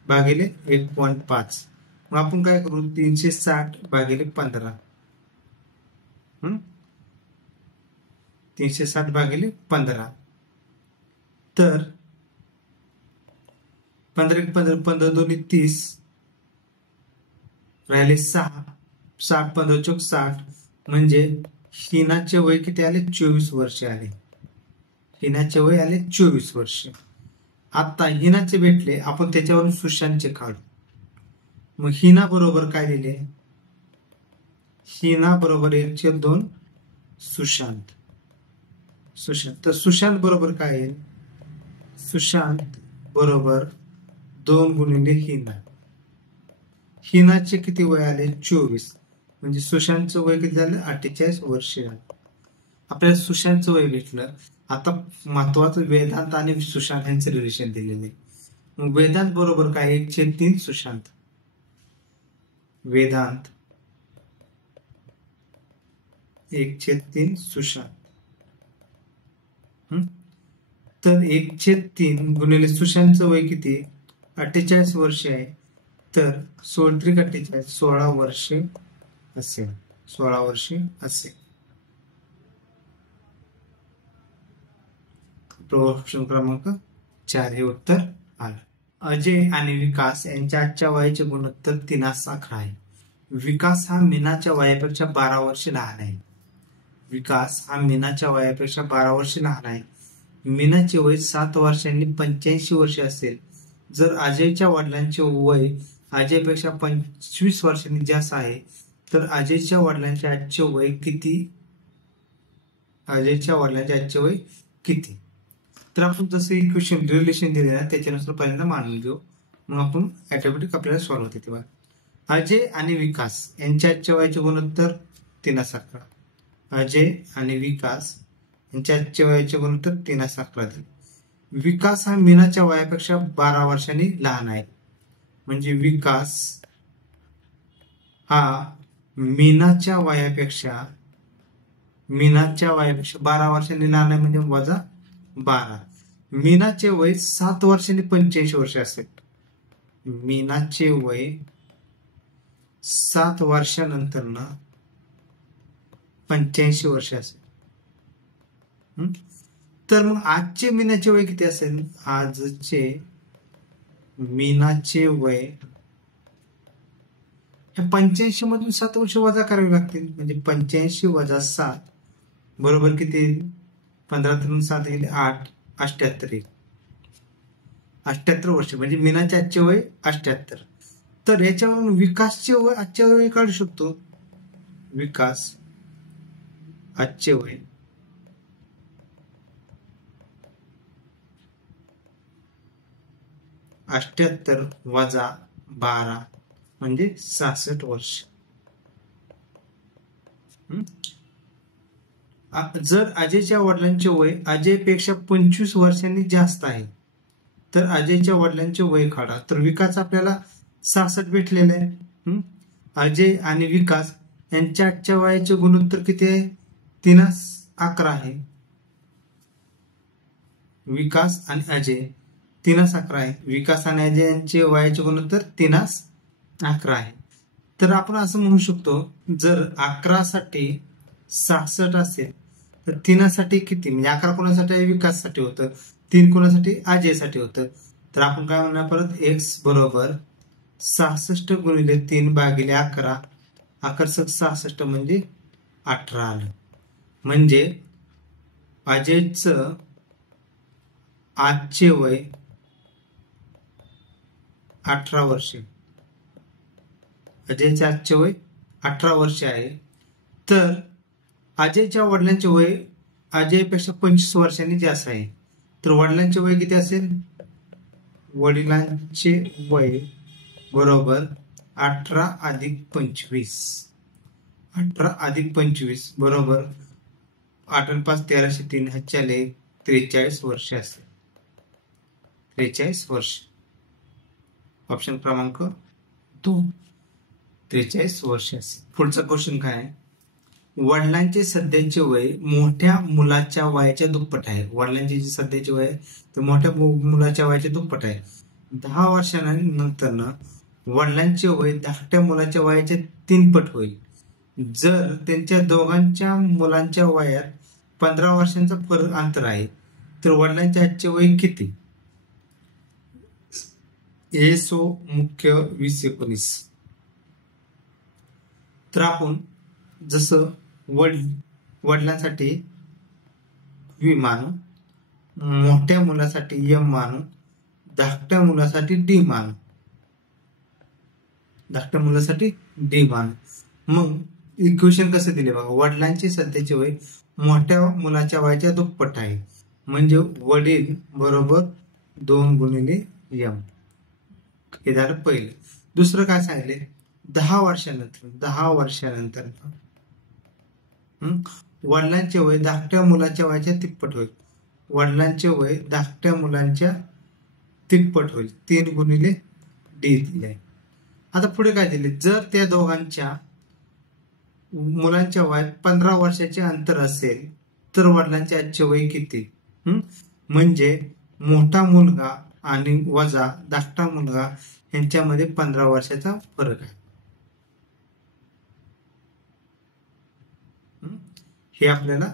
भागिले 1.5. मग आपण काय करू? 360 भागिले 15. 360 भागिले 15. तर 15 15 दोन्ही 30 राहिले 6. 60 15 चौक 60 म्हणजे हिनाचे वय किती आले? 24 वर्ष आले. हिनाचे वय आले 24 वर्ष. आता हिनाचे भेटले, आपण त्याच्यावरून सुशांतचे काढू. मग हिना बरोबर काय दिले? हिना बरोबर 1/2 सुशांत. तर सुशांत बरोबर काय येईल? सुशांत बरोबर 2 गुणिले हिना. हिनाचे किती वय आले? 24 म्हणजे सुशांतचं वय किती झालं? 48 वर्ष झालं. आपल्याला सुशांतचं वय भेटलं. आता महत्वाचं वेदांत आणि सुशांत यांचं रिलेशन दिलेले. मग वेदांत बरोबर काय? 1/3 सुशांत. वेदांत 1/3 सुशांत. तर 1/3 गुणिले सुशांतचं वय किती? 48 वर्ष आहे. तर 16 48 16 वर्ष असेल. 16 वर्ष असेल. ऑप्शन क्रमांक 4 हे उत्तर आलं. अजय आणि विकास यांच्या आजच्या वयाचे गुणोत्तर 3:11 आहे. विकास हा मीनाच्या वयापेक्षा 12 वर्ष लहान आहे. विकास हा मीनाच्या वयापेक्षा 12 वर्ष लहान आहे. मीनाचे वय 7 वर्षांनी 85 वर्ष असेल. जर अजयच्या वडिलांचे वय अजयपेक्षा 25 वर्षांनी जास्त आहे तर अजयच्या वडिलांचे आजचे वय किती? अजयच्या वडिलांचे आजचे वय किती? तर आपण जसं इक्वेशन रिलेशन दिले ना त्याच्यानुसार पहिल्यांदा मानून घेऊ, मग आपण ऑटोमॅटिक आपल्याला सॉल्व्ह होते. तेव्हा अजय आणि विकास यांच्या आजच्या वयाचे गुणोत्तर 3:11. अजय आणि विकास यांच्या आजच्या वयाचे गुणोत्तर 3:11 दिले. विकास हा मीनाच्या वयापेक्षा 12 वर्षांनी लहान आहे. म्हणजे विकास हा मीनाच्या वयापेक्षा 12 वर्षांनी लहान आहे म्हणजे वजा 12. मीनाचे वय 7 वर्षांनी 85 वर्ष असेल. मीनाचे वय 7 वर्षानंतर ना 85 वर्ष असेल. तर मग आजचे मीनाचे वय किती असेल? आजचे मीनाचे वय 85 मधून 7 वर्ष वजा करावी लागतील. म्हणजे 85 वजा 7 बरोबर किती? 15 7 गेले 8, 78 78 वर्ष. म्हणजे मीनाचे आजचे वय 78. तर याच्यावरून विकासचे वय आजचे वय काढू शकतो. विकास आजचे वय 78 वजा 12 म्हणजे 66 वर्ष. जर अजयच्या वडिलांचे वय अजयपेक्षा 25 वर्षांनी जास्त आहे तर अजयच्या वडिलांचे वय काढा. तर विकास आपल्याला 66 भेटलेले आहे. अजय आणि विकास यांच्या आजच्या वयाचे गुणोत्तर किती आहे? 3:11 आहे. विकास आणि अजय 3:11 आहे. विकास आणि अजय यांचे वयाचे गुणोत्तर 3:11 आहे. तर आपण असं म्हणू शकतो जर 11 साठी 66 असेल तर 3 साठी किती? म्हणजे 11 कोणासाठी? विकाससाठी होतं. 3 कोणासाठी? अजयसाठी होतं. तर आपण काय म्हणणार परत? x बरोबर 66 गुणिले 3 भागिले 11. 66 म्हणजे 18 आलं. म्हणजे अजयचं आजचे वय 18 वर्षे. अजयचे आजचे वय 18 वर्ष आहे. तर अजयच्या वडिलांचे वय अजयपेक्षा 25 वर्षांनी जास्त आहे. तर वडिलांचे वय किती असेल? वडिलांचे वय बरोबर 18 अधिक 25. 18 अधिक 25 बरोबर 8 आणि 5 1303 ह्याच्याले 43 वर्ष असेल. 43 वर्ष. ऑप्शन क्रमांक 2 43 वर्ष असेल. पुढचा क्वेश्चन काय आहे? वडिलांचे सध्याचे वय मोठ्या मुलाच्या वयाच्या दुप्पट आहे. वडिलांचे जे सध्याचे वय ते मोठ्या मुलाच्या वयाच्या दुप्पट आहे. 10 वर्षानंतर वडिलांचे वय धाकट्या मुलाच्या वयाच्या 3 पट होईल. जर त्यांच्या दोघांच्या मुलांच्या वयात 15 वर्षांचा फरक अंतर आहे तर वडिलांचे आजचे वय किती? एसो मुख्य 20-19. तर आपण जसं वडिलांसाठी V मानू, मोठ्या मुलासाठी M मानू, धाकट्या मुलासाठी D मानू. धाकट्या मुलासाठी D मानू. मग इक्वेशन कसं दिले बघा. वडिलांचे सध्याचे वय मोठ्या मुलाच्या वयाच्या दुप्पट आहे. म्हणजे वडील बरोबर 2 गुणिले M. हे झालं पहिलं. दुसरं काय सांगितले? 10 वर्षानंतर वडिलांचे वय धाकट्या मुलाच्या वयाच्या तिप्पट होईल. वडिलांचे वय धाकट्या मुलांच्या तिप्पट होईल. 3 गुणिले D दिले. आता पुढे काय दिले? जर त्या दोघांच्या मुलांच्या वयात 15 वर्षाचे अंतर असेल तर वडिलांचे आजचे वय किती? म्हणजे मोठा मुलगा आणि वजा धाकटा मुलगा यांच्यामध्ये 15 वर्षाचा फरक आहे. हे आपल्याला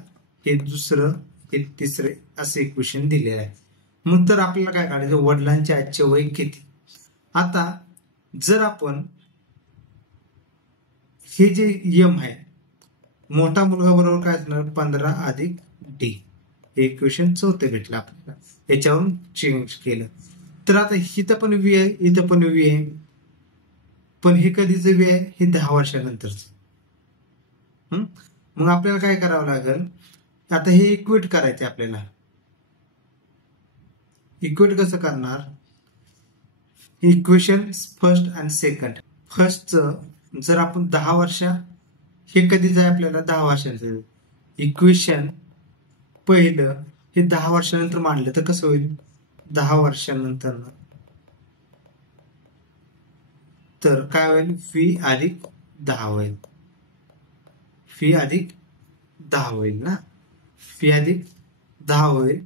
हे दुसरं हे तिसरे असे इक्वेशन दिले आहे. मग तर आपल्याला काय काढायचं? वडिलांचे आजचे वय किती? आता जर आपण हे जे यम आहे मोठा मुलगा बरोबर काय असणार? 15 अधिक D. हे इक्वेशन 4 भेटलं आपल्याला. याच्यावरून चेंज केलं तर आता इथं पण V आहे, इथं पण V आहे. पण हे कधीचं वय आहे, हे 10 वर्षानंतरच. मग आपल्याला काय करावं लागेल, आता हे इक्वेट करायचे आपल्याला. इक्वेट कसं करणार, इक्वेशन फर्स्ट आणि सेकंड. फर्स्टचं जर आपण 10 वर्ष, हे कधीच आहे आपल्याला 10 वर्षांचं, इक्वेशन पहिलं हे 10 वर्षानंतर मांडलं तर कसं होईल, 10 वर्षानंतर तर काय होईल, फी अधिक 10 होईल. फी अधिक 10 होईल ना, फी अधिक 10 होईल.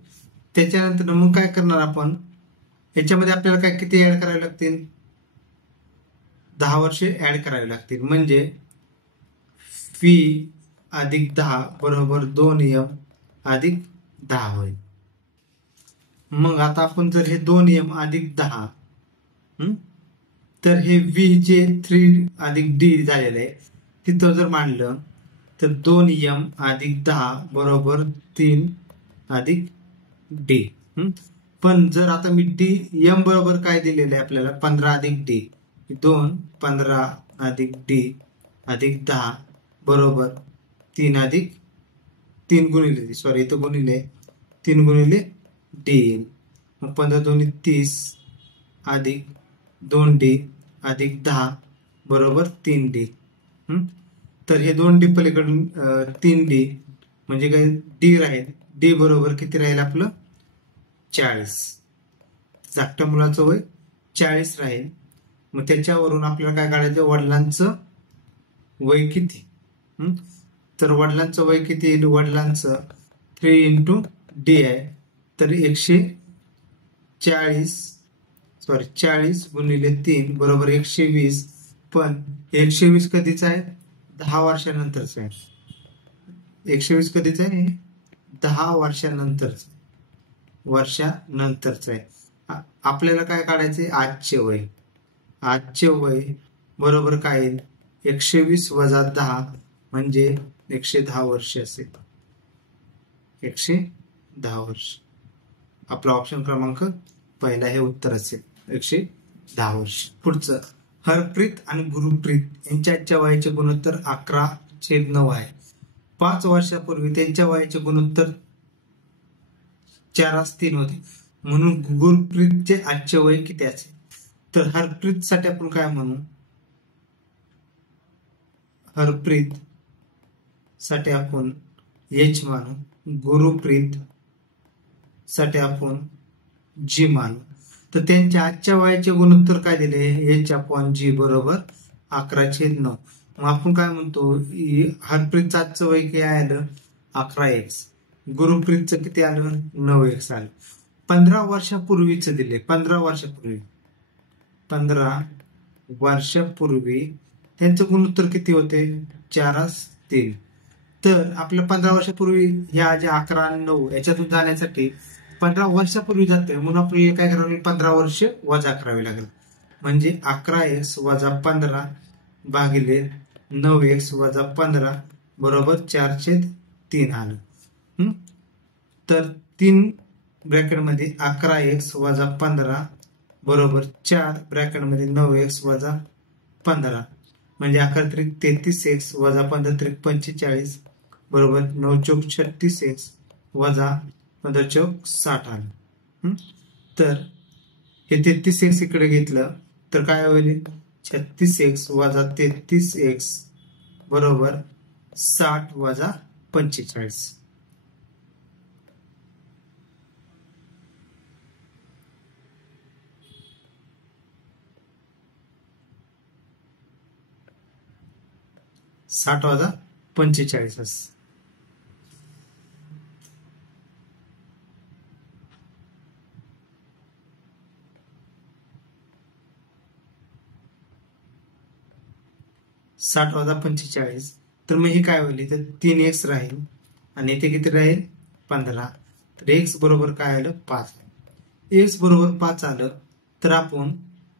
त्याच्यानंतर मग काय करणार आपण, याच्यामध्ये आपल्याला काय किती ऍड करावे लागतील, 10 वर्षे ऍड करावी लागतील. म्हणजे फी अधिक 10 बरोबर 2m अधिक 10 होईल. मग आता आपण जर हे 2m अधिक 10 तर हे v जे 3 अधिक d झालेलं आहे तिथं जर मांडलं तर 2m अधिक 10 बरोबर 3 अधिक d. पण जर आता मी d m बरोबर काय दिलेलं आहे आपल्याला, 15 अधिक d, 2 15 अधिक d अधिक 10 बरोबर 3 अधिक 3 गुणिले, सॉरी इथं गुणिले 3 गुणिले d. मग 15 दोन्ही 30 अधिक 2d अधिक 10 बरोबर 3d. तर हे 2d पलीकडून 3d म्हणजे काय, d राहील. d बरोबर किती राहील आपलं, 40. धाकट्या मुलाचं वय 40 राहील. मग त्याच्यावरून आपल्याला काय काढायचं, वडिलांचं वय किती. तर वडिलांचं वय किती येईल, वडिलांचं 3 इंटू d आहे, तर 40 गुणिले 3 बरोबर 120. पण 120 कधीच आहे, 10 वर्षानंतरच आहे. 120 कधीच आहे, 10 वर्षानंतरच आहे. आपल्याला काय काढायचे, आजचे वय. आजचे वय बरोबर काय येईल, 120 वजा 10 म्हणजे 110 वर्ष असेल. 110 वर्ष आपला ऑप्शन क्रमांक पहिला हे उत्तर असेल, 110 वर्ष. पुढचं, हरप्रीत आणि गुरुप्रीत यांच्या वयाचे गुणोत्तर 11/9 आहे. 5 वर्षापूर्वी त्यांच्या वयाचे गुणोत्तर 4:3 होते. म्हणून गुरुप्रीतचे आजचे वय किती असेल. तर हरप्रीत साठी आपण काय म्हणू, हरप्रीत साठी आपण H मानू, गुरुप्रीत साठी आपण G मानू. तर त्यांच्या आजच्या वयाचे गुणोत्तर काय दिले, H/G बरोबर 11/9. मग आपण काय म्हणतो, हरप्रीतचं आजचं वय किती आलं, 11x. गुरुप्रीतचं किती आलं, 9x आलं. 15 वर्षापूर्वीच दिले, 15 वर्षापूर्वी त्यांचं गुणोत्तर किती होते, 4:3. तर आपल्या 15 वर्षापूर्वी ह्या ज्या 11 आणि 9 याच्यातून जाण्यासाठी 15 वर्षापूर्वी जाते, म्हणून आपल्याला काय करावं, 15 वर्ष वजा करावे लागेल. म्हणजे 11x वजा 15 भागिले 9x वजा 15 बरोबर 4/3 आलं. तर 3 ब्रॅकेटमध्ये 11x वजा 15 बरोबर 4 ब्रॅकेटमध्ये 9x वजा 15 म्हणजे 11 त्रिक 33x वजा 15 त्रिक 45 बरोबर 9 चौक 36x वजा 15 चौक 60 आलं. तर हे 33x इकडे घेतलं तर काय होईल, 36x वजा 33x बरोबर 60 वजा 45. साठ वजा 45. साठ वजा 45. तर मग हे काय होईल, तर 3x राहील आणि इथे किती राहील, 15. तर x बरोबर काय आलं, 5. x बरोबर 5 आलं तर आपण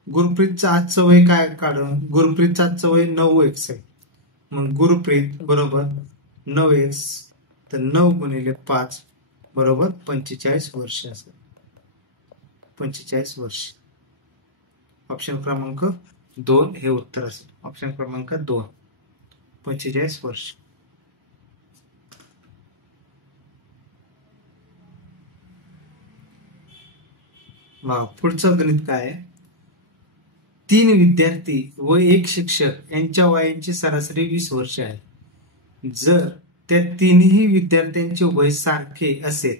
गुरुप्रीतचं आजचं वय काय काढून, गुरुप्रीतचं आजचं वय 9x आहे. मग गुरुप्रीत बरोबर 9x, तर 9 गुणिले 5 बरोबर 45 वर्ष असेल. 45 वर्ष ऑप्शन क्रमांक 2 हे उत्तर असेल. ऑप्शन क्रमांक 2 45 वर्ष. पुढचं गणित काय आहे? 3 विद्यार्थी व 1 शिक्षक यांच्या वयाची सरासरी 20 वर्ष आहे. जर त्या तिन्ही विद्यार्थ्यांचे वय सारखे असेल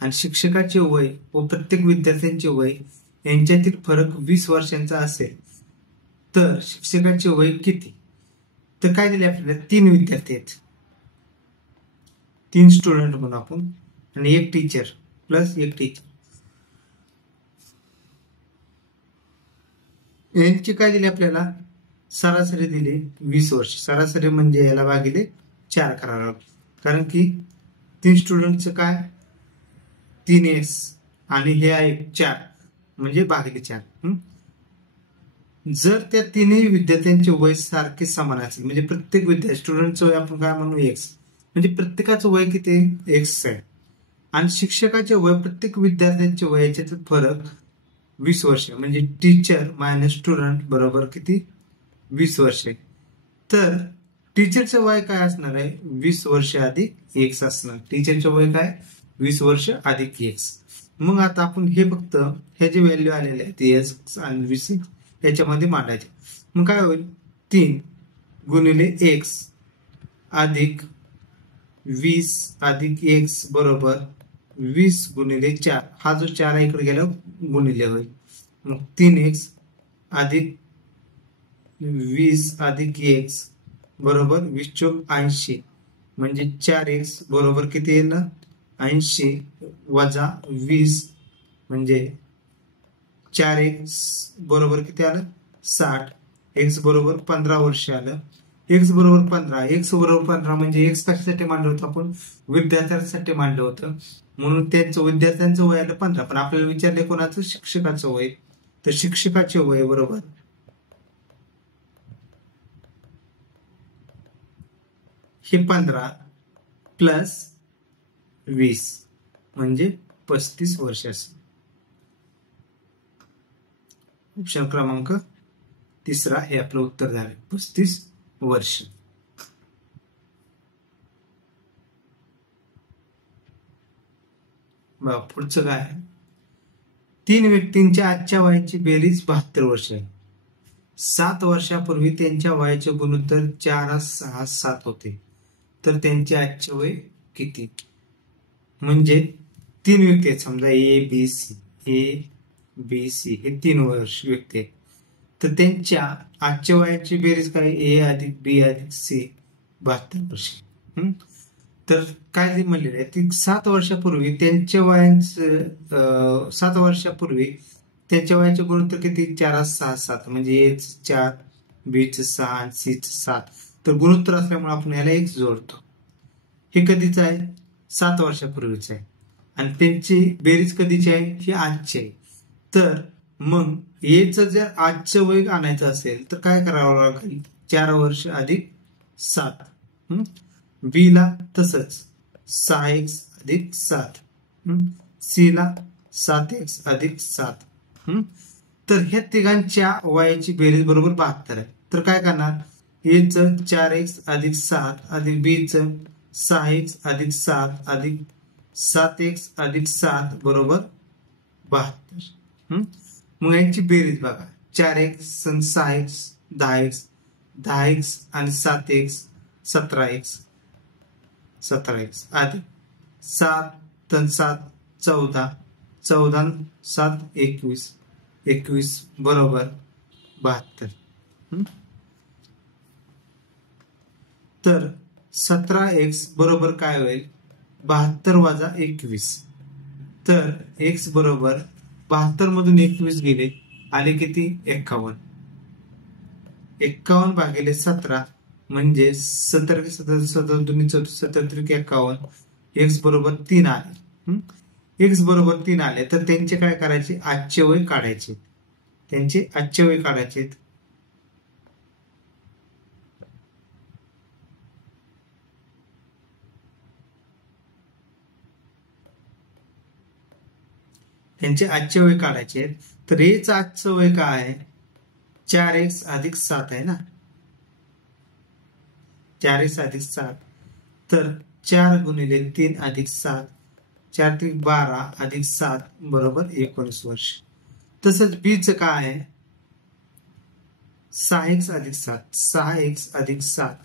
आणि शिक्षकाचे वय व प्रत्येक विद्यार्थ्यांचे वय यांच्यातील फरक 20 वर्षांचा असेल तर शिक्षकाचे वय किती? तर काय दिले आपल्याला? 3 विद्यार्थी आहेत, 3 स्टुडंट म्हणून आपण, आणि 1 टीचर प्लस 1 टीचर. यांची काय दिली आपल्याला? सरासरी दिली 20 वर्ष. सरासरी म्हणजे याला भागिले 4 करावं, कारण की 3 स्टुडंटचं काय 3x आणि हे आहे 4 म्हणजे भागिले 4. जर त्या तिन्ही विद्यार्थ्यांचे वय सारखे समान असेल, म्हणजे प्रत्येक विद्यार्थी स्टुडंटचं वय आपण काय म्हणू x, म्हणजे प्रत्येकाचं वय किती x आहे, आणि शिक्षकाचे वय प्रत्येक विद्यार्थ्यांच्या वयाचे फरक 20 वर्ष, म्हणजे टीचर मायनस स्टुडंट बरोबर किती 20 वर्षे. तर टीचरचं वय काय असणार आहे? 20 वर्ष अधिक x असणार. टीचरचं वय काय? 20 वर्ष अधिक x. मग आता आपण हे फक्त हे जे व्हॅल्यू आलेले आहेत x आणि 20 याच्यामध्ये मांडायचे. मग काय होईल? 3 गुणिले x अधिक 20 अधिक x बरोबर 20 गुणिले 4. हा जो 4 इकडे गेला गुणिले होईल. मग 3x अधिक 20 अधिक x बरोबर 20 चौक 80, म्हणजे 4x बरोबर किती येईल? 80 वजा 20 म्हणजे 4x बरोबर किती आलं? 60. x बरोबर 15 वर्ष आलं. x बरोबर 15, x बरोबर 15 म्हणजे x कशासाठी मांडलं होतं आपण? विद्यार्थ्यांसाठी मांडलं होतं, म्हणून त्यांचं विद्यार्थ्यांचं वय आलं 15. पण आपल्याला विचारले कोणाचं? शिक्षकाचं वय. तर शिक्षकाचे वय बरोबर हे 15 प्लस 20 म्हणजे 35 वर्ष असेल. ऑप्शन क्रमांक 3 हे आपलं उत्तर झाले, 35 वर्ष. पुढचं काय आहे? 3 व्यक्तींच्या आजच्या वयाची बेरीज 72 वर्ष आहे. 7 वर्षापूर्वी त्यांच्या वयाचे गुणोत्तर 4:6:7 होते, तर त्यांचे आजचे वय किती? म्हणजे 3 व्यक्ती आहेत, समजा ए बी सी हे 3 व्यक्ती आहेत. तर त्यांच्या आजच्या वयाची बेरीज काय? ए अधिक बी अधिक सी 72 वर्ष. तर काय म्हणलेलं आहे? ती 7 वर्षापूर्वी त्यांच्या वयांचं 7 वर्षापूर्वी त्यांच्या वयाचे गुणोत्तर किती? 4:6:7, म्हणजे एच 4 बीच 6 आणि सी 7. तर गुणोत्तर असल्यामुळे आपण याला x जोडतो. हे कधीच आहे? 7 वर्षापूर्वीच आहे. आणि त्यांची बेरीज कधीची आहे? ही आजची आहे. तर मग एचं जर आजचं वय आणायचं असेल तर काय करावं लागेल? 4 वर्ष अधिक 7. बी ला तसंच 6x अधिक 7, सी ला 7x अधिक 7. तर ह्या तिघांच्या वयाची बेरीज बरोबर 72 आहे. तर काय करणार? एचं 4x अधिक 7 अधिक बीचं 6x अधिक 7 अधिक 7x अधिक 7 बरोबर 72. मग यांची बेरीज बघा, 4x 6x 10x आणि 7x 17x अधिक 7 7 14 14 7 21 बरोबर 72. तर 17x बरोबर काय होईल? 72 वजा 21. तर x बरोबर 72 मधून 21 गेले, आले किती? 51. 51 भागिले 17 म्हणजे 17 51. x बरोबर 3 आले. x बरोबर 3 आले तर त्यांचे काय करायचे? आजचे वय काढायचे. त्यांचे आजचे वय काढायचे. त्यांचे आजचे वय काढायचे. तर हेच आजचं वय काय आहे? 4x अधिक 7 आहे ना, 4x अधिक 7, तर 4 गुणिले 3 अधिक 7, 4 3 12 अधिक 7 बरोबर 19 वर्ष. तसंच बीच काय आहे, 6x अधिक 7, 6x अधिक 7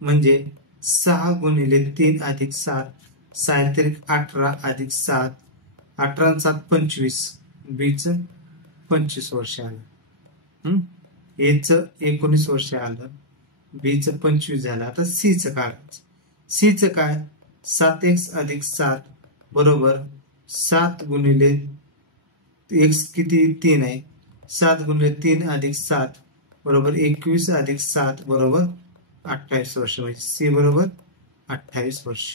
म्हणजे 6 गुणिले 3 अधिक 7, 6 त्रिक 18 अधिक 7, 18 7 25, बीच 25 वर्ष आलं. एच 19 वर्ष आलं, बीच 25 झालं. आता सीच काढायचं. सीच काय, 7x अधिक 7 बरोबर 7 गुणिले x किती 3 आहे, 7 गुणिले 3 अधिक 7 बरोबर 21 अधिक 7 बरोबर 28 वर्ष. म्हणजे सी बरोबर 28 वर्ष.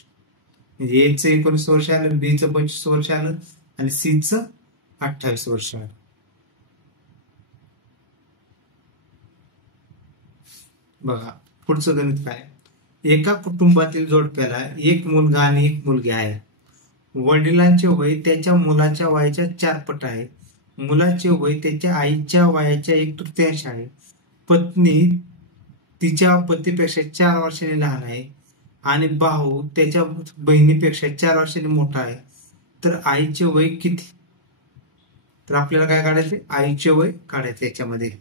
म्हणजे एच 19 वर्ष आलं, बीच 25 वर्ष आलं आणि सीच 28 वर्ष आलं. बघा पुढचं गणित काय, एका कुटुंबातील जोडप्याला एक मुलगा आणि एक मुलगी आहे. वडिलांचे वय त्याच्या मुलाच्या वयाच्या 4 पट आहे. मुलाचे वय त्याच्या आईच्या वयाच्या 1/3 आहे. पत्नी तिच्या पतीपेक्षा 4 वर्षांनी लहान आहे आणि भाऊ त्याच्या बहिणीपेक्षा 4 वर्षांनी मोठा आहे. तर आईचे वय किती? तर आपल्याला काय काढायचे, आईचे वय काढायचे. याच्यामध्ये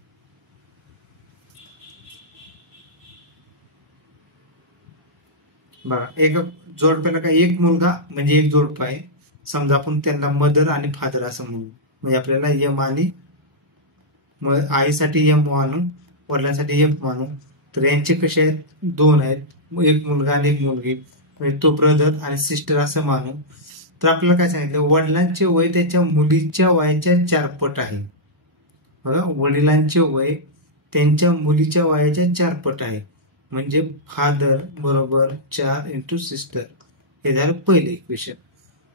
बघा, एक जोडप्याला काय, एक मुलगा म्हणजे एक जोडपं आहे. समजा आपण त्यांना मदर आणि फादर असं म्हणू. म्हणजे आपल्याला यम आणि आईसाठी यम मानू, वडिलांसाठी यम मानू. तर यांचे कसे आहेत, 2 आहेत, एक मुलगा आणि एक मुलगी, म्हणजे तो ब्रदर आणि सिस्टर असं मानू. तर आपल्याला काय सांगितलं, वडिलांचे वय त्याच्या मुलीच्या वयाच्या 4 पट आहे. बघा, वडिलांचे वय त्यांच्या मुलीच्या वयाच्या 4 पट आहे. म्हणजे फादर बरोबर 4 इंटू सिस्टर, हे झालं पहिले इक्वेशन.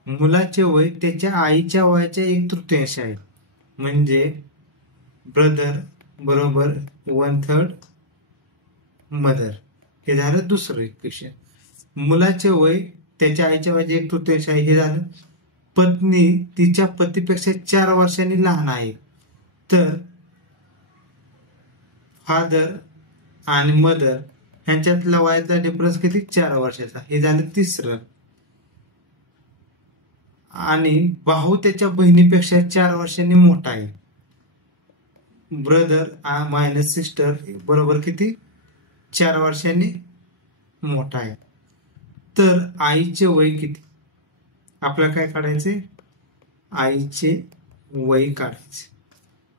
मुलाचे वय त्याच्या आईच्या वयाच्या 1/3 आहे. म्हणजे ब्रदर बरोबर 1/3 मदर, हे झालं दुसरं इक्वेशन. मुलाचे वय त्याच्या आईच्या वयाच्या 1/3 आहे, हे झालं. पत्नी तिच्या पतीपेक्षा 4 वर्षांनी लहान आहे. तर फादर आणि मदर ह्यांच्यातला वयाचा डिफरन्स किती, 4 वर्षाचा, हे झालं तिसरं. आणि भाऊ त्याच्या बहिणीपेक्षा 4 वर्षांनी मोठा आहे. ब्रदर मायनस सिस्टर बरोबर किती, 4 वर्षांनी मोठा आहे. तर आईचे वय किती, आपल्याला काय काढायचे, आईचे वय काढायचे.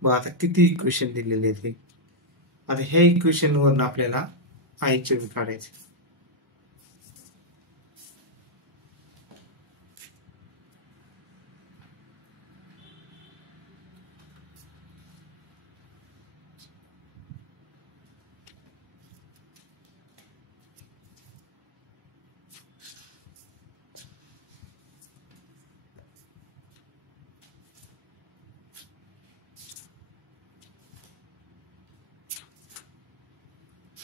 बघा आता किती इक्वेशन दिलेले आहेत. आता ह्या इक्वेशन वरून आपल्याला आईचे वय काढायचे.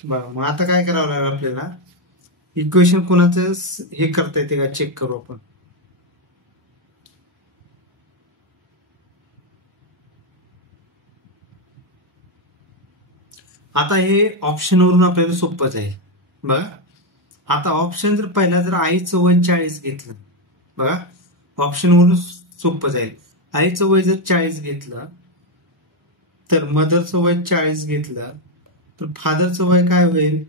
बघा मग आता काय करावं लागेल आपल्याला, इक्वेशन कोणाचं हे करता येते का चेक करू आपण. आता हे ऑप्शन वरून आपल्याला सोपंच आहे. बघा आता ऑप्शन जर पहिला जर आईचं वय 40 घेतलं, बघा ऑप्शन वरून सोपं जाईल. आईचं वय जर 40 घेतलं तर मदरचं वय 40 घेतलं तर फादरचं वय काय होईल,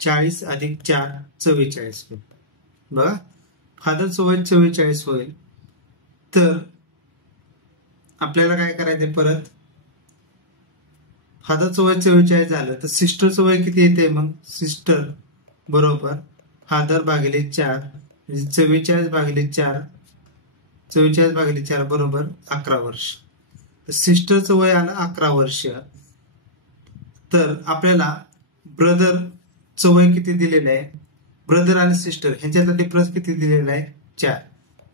40 अधिक 4 44 होईल. बघा फादरचं वय 44 होईल. तर आपल्याला काय करायचंय, परत फादरचं वय 44 झालं तर सिस्टरचं वय किती येते, मग सिस्टर बरोबर फादर भागिले 4 म्हणजे 44 भागिले 4, 44 भागिले 4 बरोबर 11 वर्ष. तर सिस्टरचं वय आलं 11 वर्ष. तर आपल्याला ब्रदरचं वय किती दिलेलं आहे, ब्रदर आणि सिस्टर ह्यांच्यातला डिफरन्स किती दिलेला आहे, 4.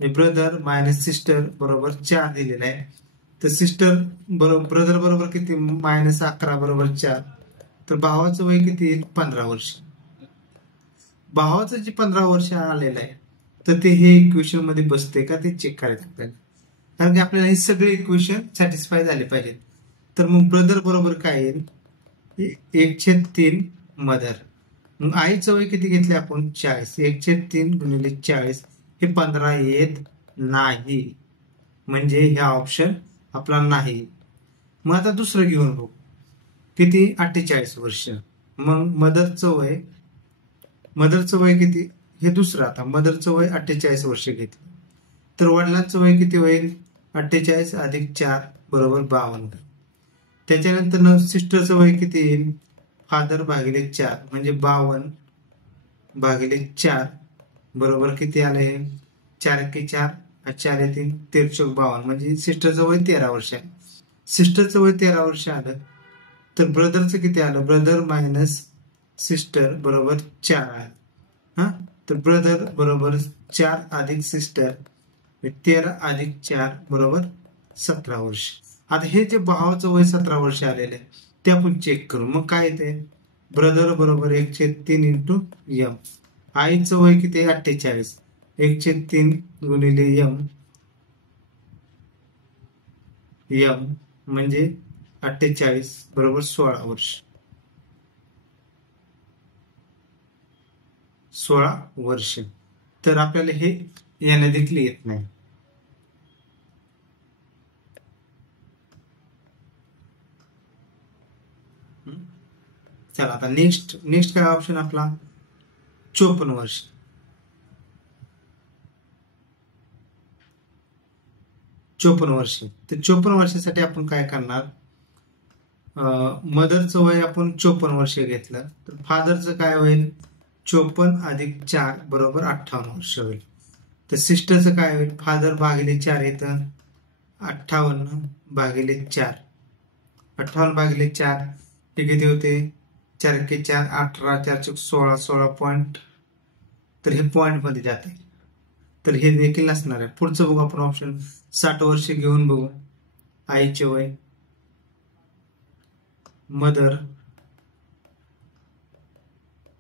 म्हणजे ब्रदर मायनस सिस्टर बरोबर 4 दिलेला आहे. तर सिस्टर बरोबर ब्रदर बरोबर किती, मायनस 11 बरोबर 4. तर भावाचं वय किती येईल, 15 वर्ष. भावाचं जे 15 वर्ष आलेलं आहे तर ते हे इक्वेशन मध्ये बसते का ते चेक करायचं आपल्याला. कारण की आपल्याला हे सगळे इक्वेशन सॅटिस्फाय झाले पाहिजेत. तर मग ब्रदर बरोबर काय येईल 1/3 मदर. मग आईचं वय किती घेतले आपण 40. 1/3 गुणिले 40 हे 15 येत नाही, म्हणजे ह्या ऑप्शन आपला नाही. मग आता दुसरं घेऊन बघू किती 48 वर्ष. मग मदरचं वय किती हे दुसरं. आता मदरचं वय 48 वर्ष घेतलं तर वडिलांचं वय किती होईल 48 अधिक 4 बरोबर 52. त्याच्यानंतर सिस्टरचं वय किती येईल फादर भागिले 4 म्हणजे 52 भागिले 4 बरोबर किती आले 4 एके 4 4 3 13 52 म्हणजे सिस्टरचं वय 13 वर्ष आहे. सिस्टरचं वय 13 वर्ष आलं तर ब्रदरचं किती आलं ब्रदर मायनस सिस्टर बरोबर 4 आहे. हा तर ब्रदर बरोबर 4 अधिक सिस्टर 13 अधिक 4 बरोबर 17 वर्ष. आता हे जे भावाचं वय 17 वर्ष आलेलं आहे ते आपण चेक करू. मग काय येते ब्रदर बरोबर 1/3 इंटू यम. आईचं वय किती 48 1/3 गुणिले यम म्हणजे 48 बरोबर 16 वर्ष. 16 वर्ष. तर आपल्याला हे याने देखील येत नाही. चला आता नेक्स्ट काय ऑप्शन आपला 54 वर्ष. 54 वर्ष. तर 54 वर्षासाठी आपण काय करणार मदरचं वय आपण 54 वर्ष घेतलं तर फादरचं काय होईल 54 अधिक 4 बरोबर 58 वर्ष होईल. तर सिस्टरचं काय होईल फादर भागिले 4 येतं 58 भागिले 4 58 भागिले 4 हे किती होते 4 एके 4 18 4 चौक 16 16 पॉईंट. तर हे पॉईंट मध्ये जाते तर हे देखील नसणार आहे. पुढचं बघू आपण ऑप्शन 60 वर्ष घेऊन बघू. आईचे वय मदर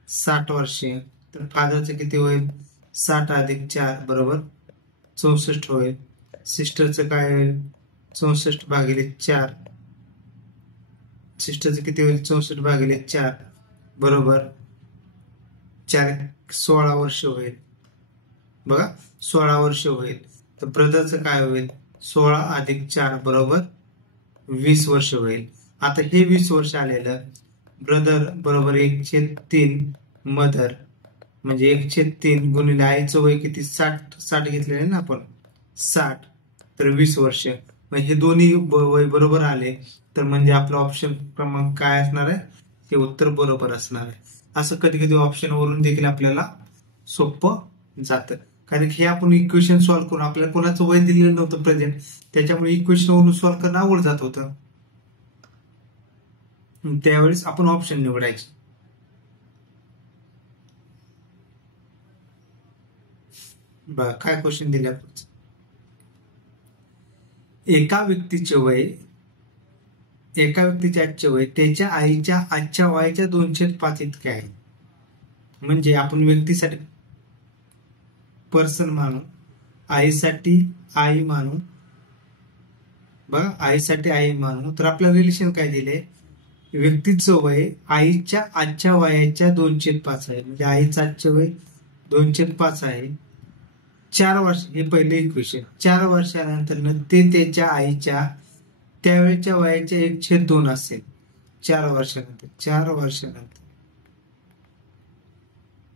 60 वर्षे तर फादरचं किती होईल 60 अधिक 4 बरोबर 64 होईल. सिस्टरचं काय होईल 64 भागिले 4 सिस्टरचं किती होईल 64 भागिले 4 बरोबर 16 वर्ष होईल. बघा 16 वर्ष होईल. तर ब्रदरचं काय होईल 16 अधिक 4 बरोबर 20 वर्ष होईल. आता हे 20 वर्ष आलेलं ब्रदर बरोबर 1/3 मदर म्हणजे 1/3 गुणिले आईचं वय किती 60 घेतलेलं आहे ना आपण 60 तर 20 वर्ष. मग हे दोन्ही वय बरोबर आले तर म्हणजे आपलं ऑप्शन क्रमांक काय असणार आहे ते उत्तर बरोबर असणार आहे. असं कधी कधी ऑप्शन वरून देखील आपल्याला सोपं जातं कारण हे आपण इक्वेशन सॉल्व्ह करून आपल्याला कोणाचं वय दिलेलं नव्हतं प्रेझेंट त्याच्यामुळे इक्वेशन वरून सॉल्व्ह करणं अवघड जात होतं. त्यावेळेस आपण ऑप्शन निवडायचे. बघा काय क्वेश्चन दिले एका व्यक्तीचे आजचे वय त्याच्या आईच्या आजच्या वयाच्या 2/5 इतके आहे. म्हणजे आपण व्यक्तीसाठी पर्सन मानू आईसाठी आई मानू बघा आईसाठी आई मानू तर आपल्याला रिलेशन काय दिले व्यक्तीचं वय आईच्या आजच्या वयाच्या 2/5 आहे. म्हणजे आईचं आजचे वय 2/5 आहे. 4 वर्ष हे पहिले इक्वेशन 4 वर्षानंतर ते त्याच्या आईच्या त्यावेळेच्या वयाच्या 1/2 असेल 4 वर्षानंतर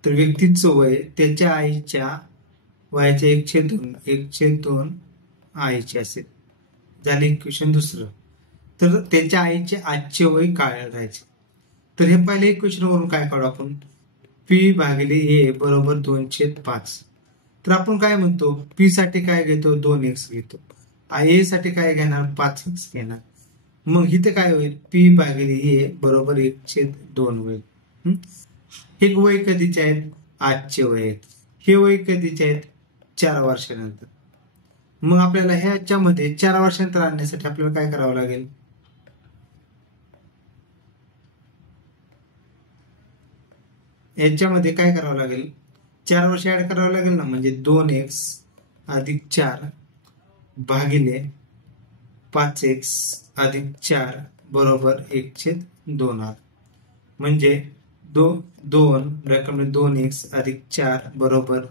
तर व्यक्तीचं वय त्याच्या आईच्या वयाच्या 1/2 आईचे असेल. झाले इक्वेशन दुसरं. तर त्याच्या आईचे आजचे वय काय राहायचे तर हे पहिले इक्वेशन वरून काय काढू आपण पी भागिले ए बरोबर 2/5. तर आपण काय म्हणतो पी साठी काय घेतो 2x घेतो ए साठी काय घेणार 5x घेणार. मग इथे काय होईल पी भागिले ए बरोबर 1/2 होईल. हे वय कधीचे आहेत आजचे वय आहेत. हे वय कधीचे आहेत 4 वर्षानंतर. मग आपल्याला ह्याच्यामध्ये 4 वर्षानंतर आणण्यासाठी आपल्याला काय करावं लागेल याच्यामध्ये काय करावं लागेल 4 वर्ष ऍड करावं लागेल ना म्हणजे 2x अधिक 4 भागिले 5x अधिक 4 बरोबर 1/2 म्हणजे 2 अधिक 4 बरोबर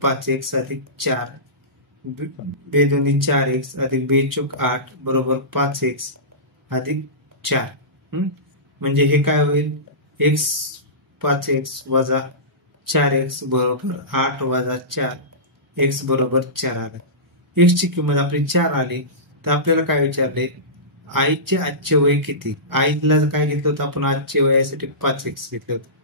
5x अधिक 4 बेदोन्ही 4x अधिक बेचूक 8 बरोबर 5x अधिक 4. म्हणजे हे काय होईल? 5x वजा 4x बरोबर 8 वजा 4 x बरोबर 4 आलं. x ची किंमत आपली 4 आली तर आपल्याला काय विचारले? आईचे आजचे वय किती? आईला काय घेतलं होतं आपण? आजचे वयासाठी 5x घेतलं होतं.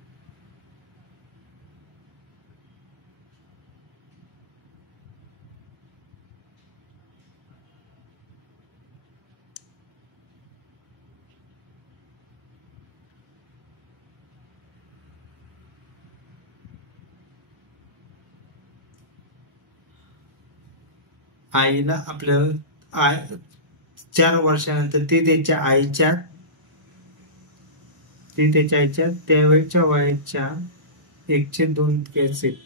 आईला आपल्याला 4 वर्षानंतर ते त्याच्या आईच्या त्यावेळच्या वयाच्या 1/2 इतके असेल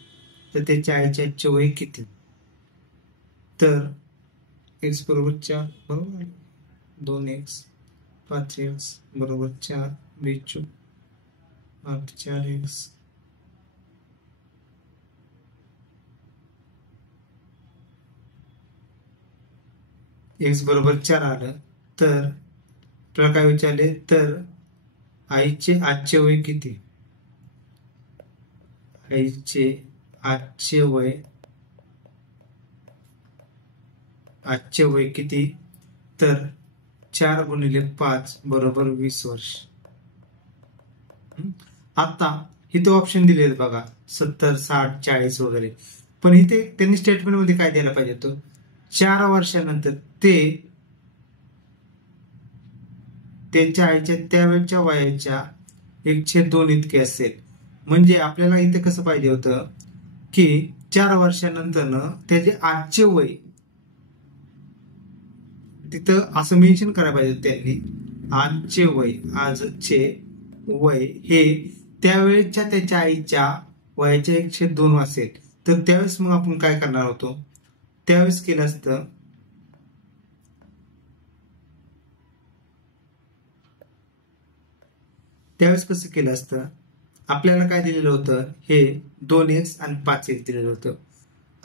तर त्याच्या आईच्या आजचे वय किती? तर x बरोबर 4 बरोबर 2x 5x बरोबर 4 बेचूक 8 4x x बरोबर 4 आलं तर तुला काय विचारले? तर आईचे आजचे वय किती? आईचे आजचे वय किती? तर 4 गुणिले 5 बरोबर 20 वर्ष. आता इथे ऑप्शन दिलेले बघा 70 60 40 वगैरे, पण इथे त्यांनी स्टेटमेंट मध्ये काय द्यायला पाहिजे होतं? 4 वर्षानंतर ते त्यांच्या आईच्या त्यावेळच्या वयाच्या 1/2 इतके असेल. म्हणजे आपल्याला इथे कसं पाहिजे होतं की 4 वर्षानंतर त्याचे आजचे वय तिथं असं मेन्शन करायला पाहिजे त्यांनी. आजचे वय हे त्यावेळेच्या त्याच्या आईच्या वयाच्या 1/2 असेल तर त्यावेळेस मग आपण काय करणार होतो? त्यावेळेस केलं असतं त्यावेळेस कसं केलं असतं? आपल्याला काय दिलेलं होतं? हे 2x आणि 5x दिलेलं होतं.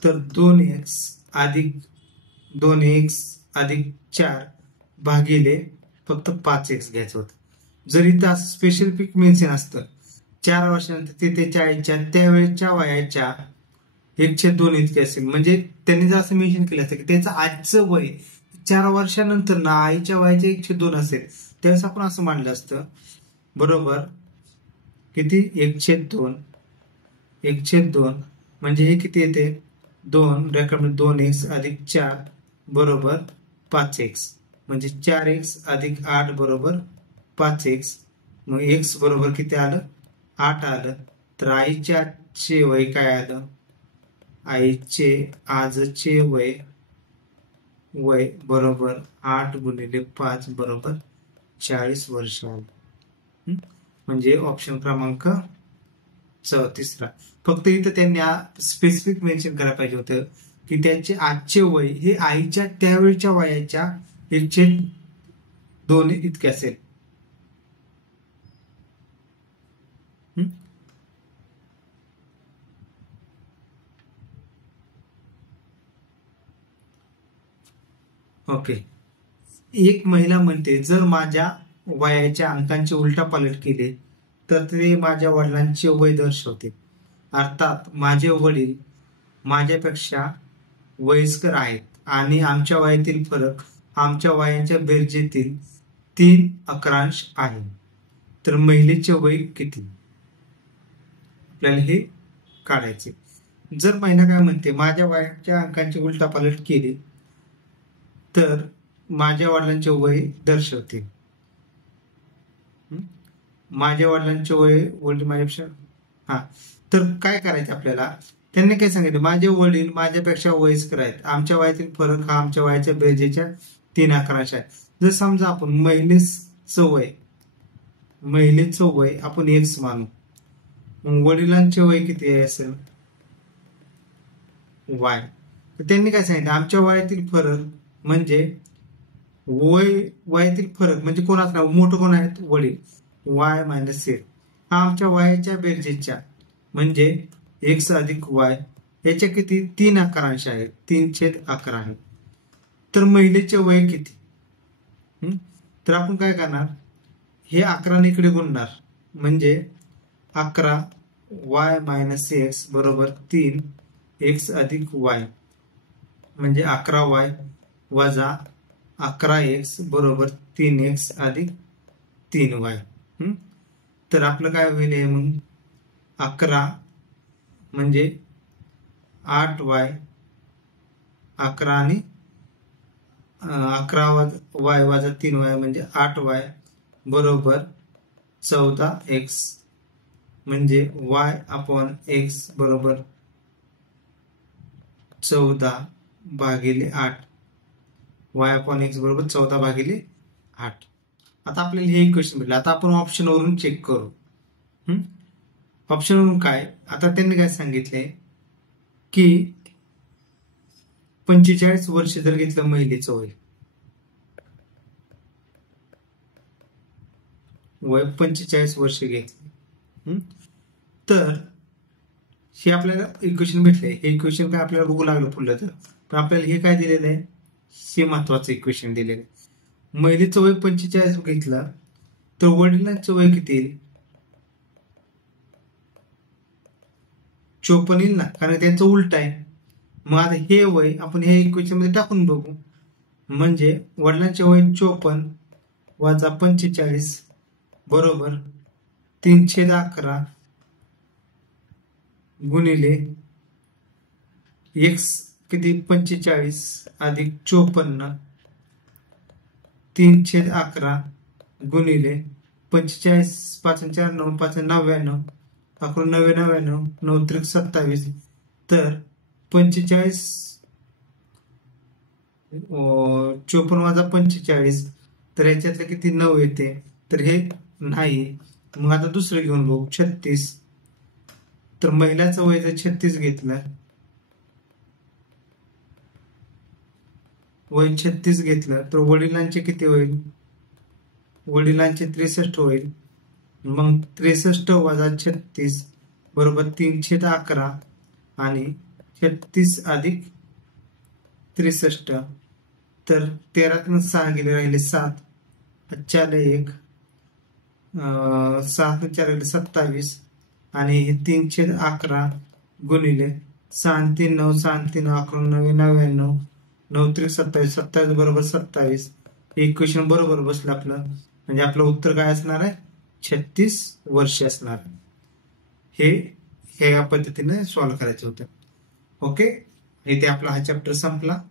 तर 2x अधिक 4 भागिले फक्त 5x घ्यायचं होतं. जर इथं असं स्पेशल पिक मेन्शन असतं 4 वर्षानंतर ते त्याच्या आईच्या त्यावेळेच्या वयाच्या 1/2 इतके असेल, म्हणजे त्यांनी जर असं मेन्शन केलं असतं की त्याचं आजचं वय 4 वर्षानंतर ना आईच्या वयाच्या 1/2 असेल, त्यावेळेस आपण असं मानलं असतं बरोबर किती? 1/2 म्हणजे हे किती येते? 2x अधिक 4 बरोबर 5x म्हणजे 4x अधिक 8 बरोबर 5x. मग x बरोबर किती आलं? 8 आलं. तर आईचे आजचे वय काय आलं? आईचे आजचे वय बरोबर 8 गुणिले 5 बरोबर 40 वर्ष आलं. म्हणजे ऑप्शन क्रमांक 34. फक्त इथं त्यांनी स्पेसिफिक मेन्शन करायला पाहिजे होतं की त्यांचे आजचे वय हे आईच्या त्यावेळच्या वयाच्या 1/2 इतके असेल. ओके. एक महिला म्हणते, जर माझ्या वयाच्या अंकांचे उलटापालट केले तर ते माझ्या वडिलांचे वय दर्शवते. अर्थात माझे वडील माझ्यापेक्षा वयस्कर आहेत आणि आमच्या वयातील फरक आमच्या वयांच्या बेरजेतील 3 अकरांश आहे. तर महिलेचे वय किती? आपल्याला हे काढायचे. जर महिला काय म्हणते, माझ्या वयाच्या अंकांची उलटापालट केली तर माझ्या वडिलांचे वय दर्शवते. माझ्या वडिलांचे वय वडील माझ्यापेक्षा तर काय करायचं आपल्याला? त्यांनी काय सांगितलं? माझे वडील माझ्यापेक्षा वयस्कर आहेत, आमच्या वयातील फरक हा आमच्या वयाच्या बेरजेच्या 3 अकरांश आहे. जर समजा आपण महिलेचं वय आपण x मानू, मग वडिलांचे वय किती असेल? y. तर त्यांनी काय सांगितलं, आमच्या वयातील फरक म्हणजे वयातील फरक म्हणजे कोणाचा मोठं कोण आहेत, वडील, वाय मायनस एक्स, हा आमच्या वयाच्या बेरजेच्या म्हणजे एक्स अधिक वाय याच्या किती 3 अकरांश आहेत, 3/11 आहे. तर महिलेचे वय किती? तर आपण काय करणार, हे 11 इकडे गुणणार म्हणजे 11 वाय मायनस एक्स बरोबर 3 एक्स अधिक वाय म्हणजे 11 वाय वजा 11 एक्स बरोबर 3 एक्स अधिक 3 वाय. तर आपलं काय होईल आहे मग 11 म्हणजे 8 वाय, 11 आणि 11 वाय वजा 3 वाय म्हणजे 8 वाय बरोबर 14 एक्स म्हणजे वाय अपॉन एक्स बरोबर 14/8, वाय अपॉन एक्स बरोबर 14/8. आता आपल्याला हे इक्वेशन भेटलं. आता आपण ऑप्शन वरून चेक करू. ऑप्शन वरून काय, आता त्यांनी काय सांगितले की 45 वर्ष जर घेतलं महिलेचं वय 45 वर्ष घेतले, तर हे आपल्याला इक्वेशन भेटले. हे इक्वेशन काय आपल्याला बघू लागलं पुढलं तर आपल्याला हे काय दिलेलं आहे, हे महत्वाचं इक्वेशन दिलेलं आहे. महिलेचं वय 45 घेतलं तर वडिलांचं वय किती येईल, 54 येईल ना, कारण त्यांचं उलट आहे. मग आता हे वय आपण हे इक्वेशन मध्ये टाकून बघू. म्हणजे वडिलांचे वय 54 वजा 45 बरोबर 3/11 गुणिले एक्स किती 45 अधिक 54 3/11 गुणिले 45 5 4 9 5 99 11 99 9 त्रिक 27. तर 45 54 वजा 45 तर याच्यातलं किती 9 येते, तर हे नाही. मग आता दुसरं घेऊन बघू 36. तर महिलाचं वय जर 36 घेतलं, वय 36 घेतलं तर वडिलांचे किती होईल, वडिलांचे 63 होईल. मग 63 वजा 36 बरोबर 3/11 आणि 36 अधिक 63. तर 13 6 गेले राहिले 7, 4 1 7 4 गेले 27 आणि 3/11 गुणिले 6 3 9 6 3 11 9 99 9 त्रिक 27 27 बरोबर 27. इक्वेशन बरोबर बसलं आपलं, म्हणजे आपलं उत्तर काय असणार आहे, 36 वर्ष असणार. हे या पद्धतीने सॉल्व्ह करायचं होतं. ओके, इथे आपला हा चॅप्टर संपला.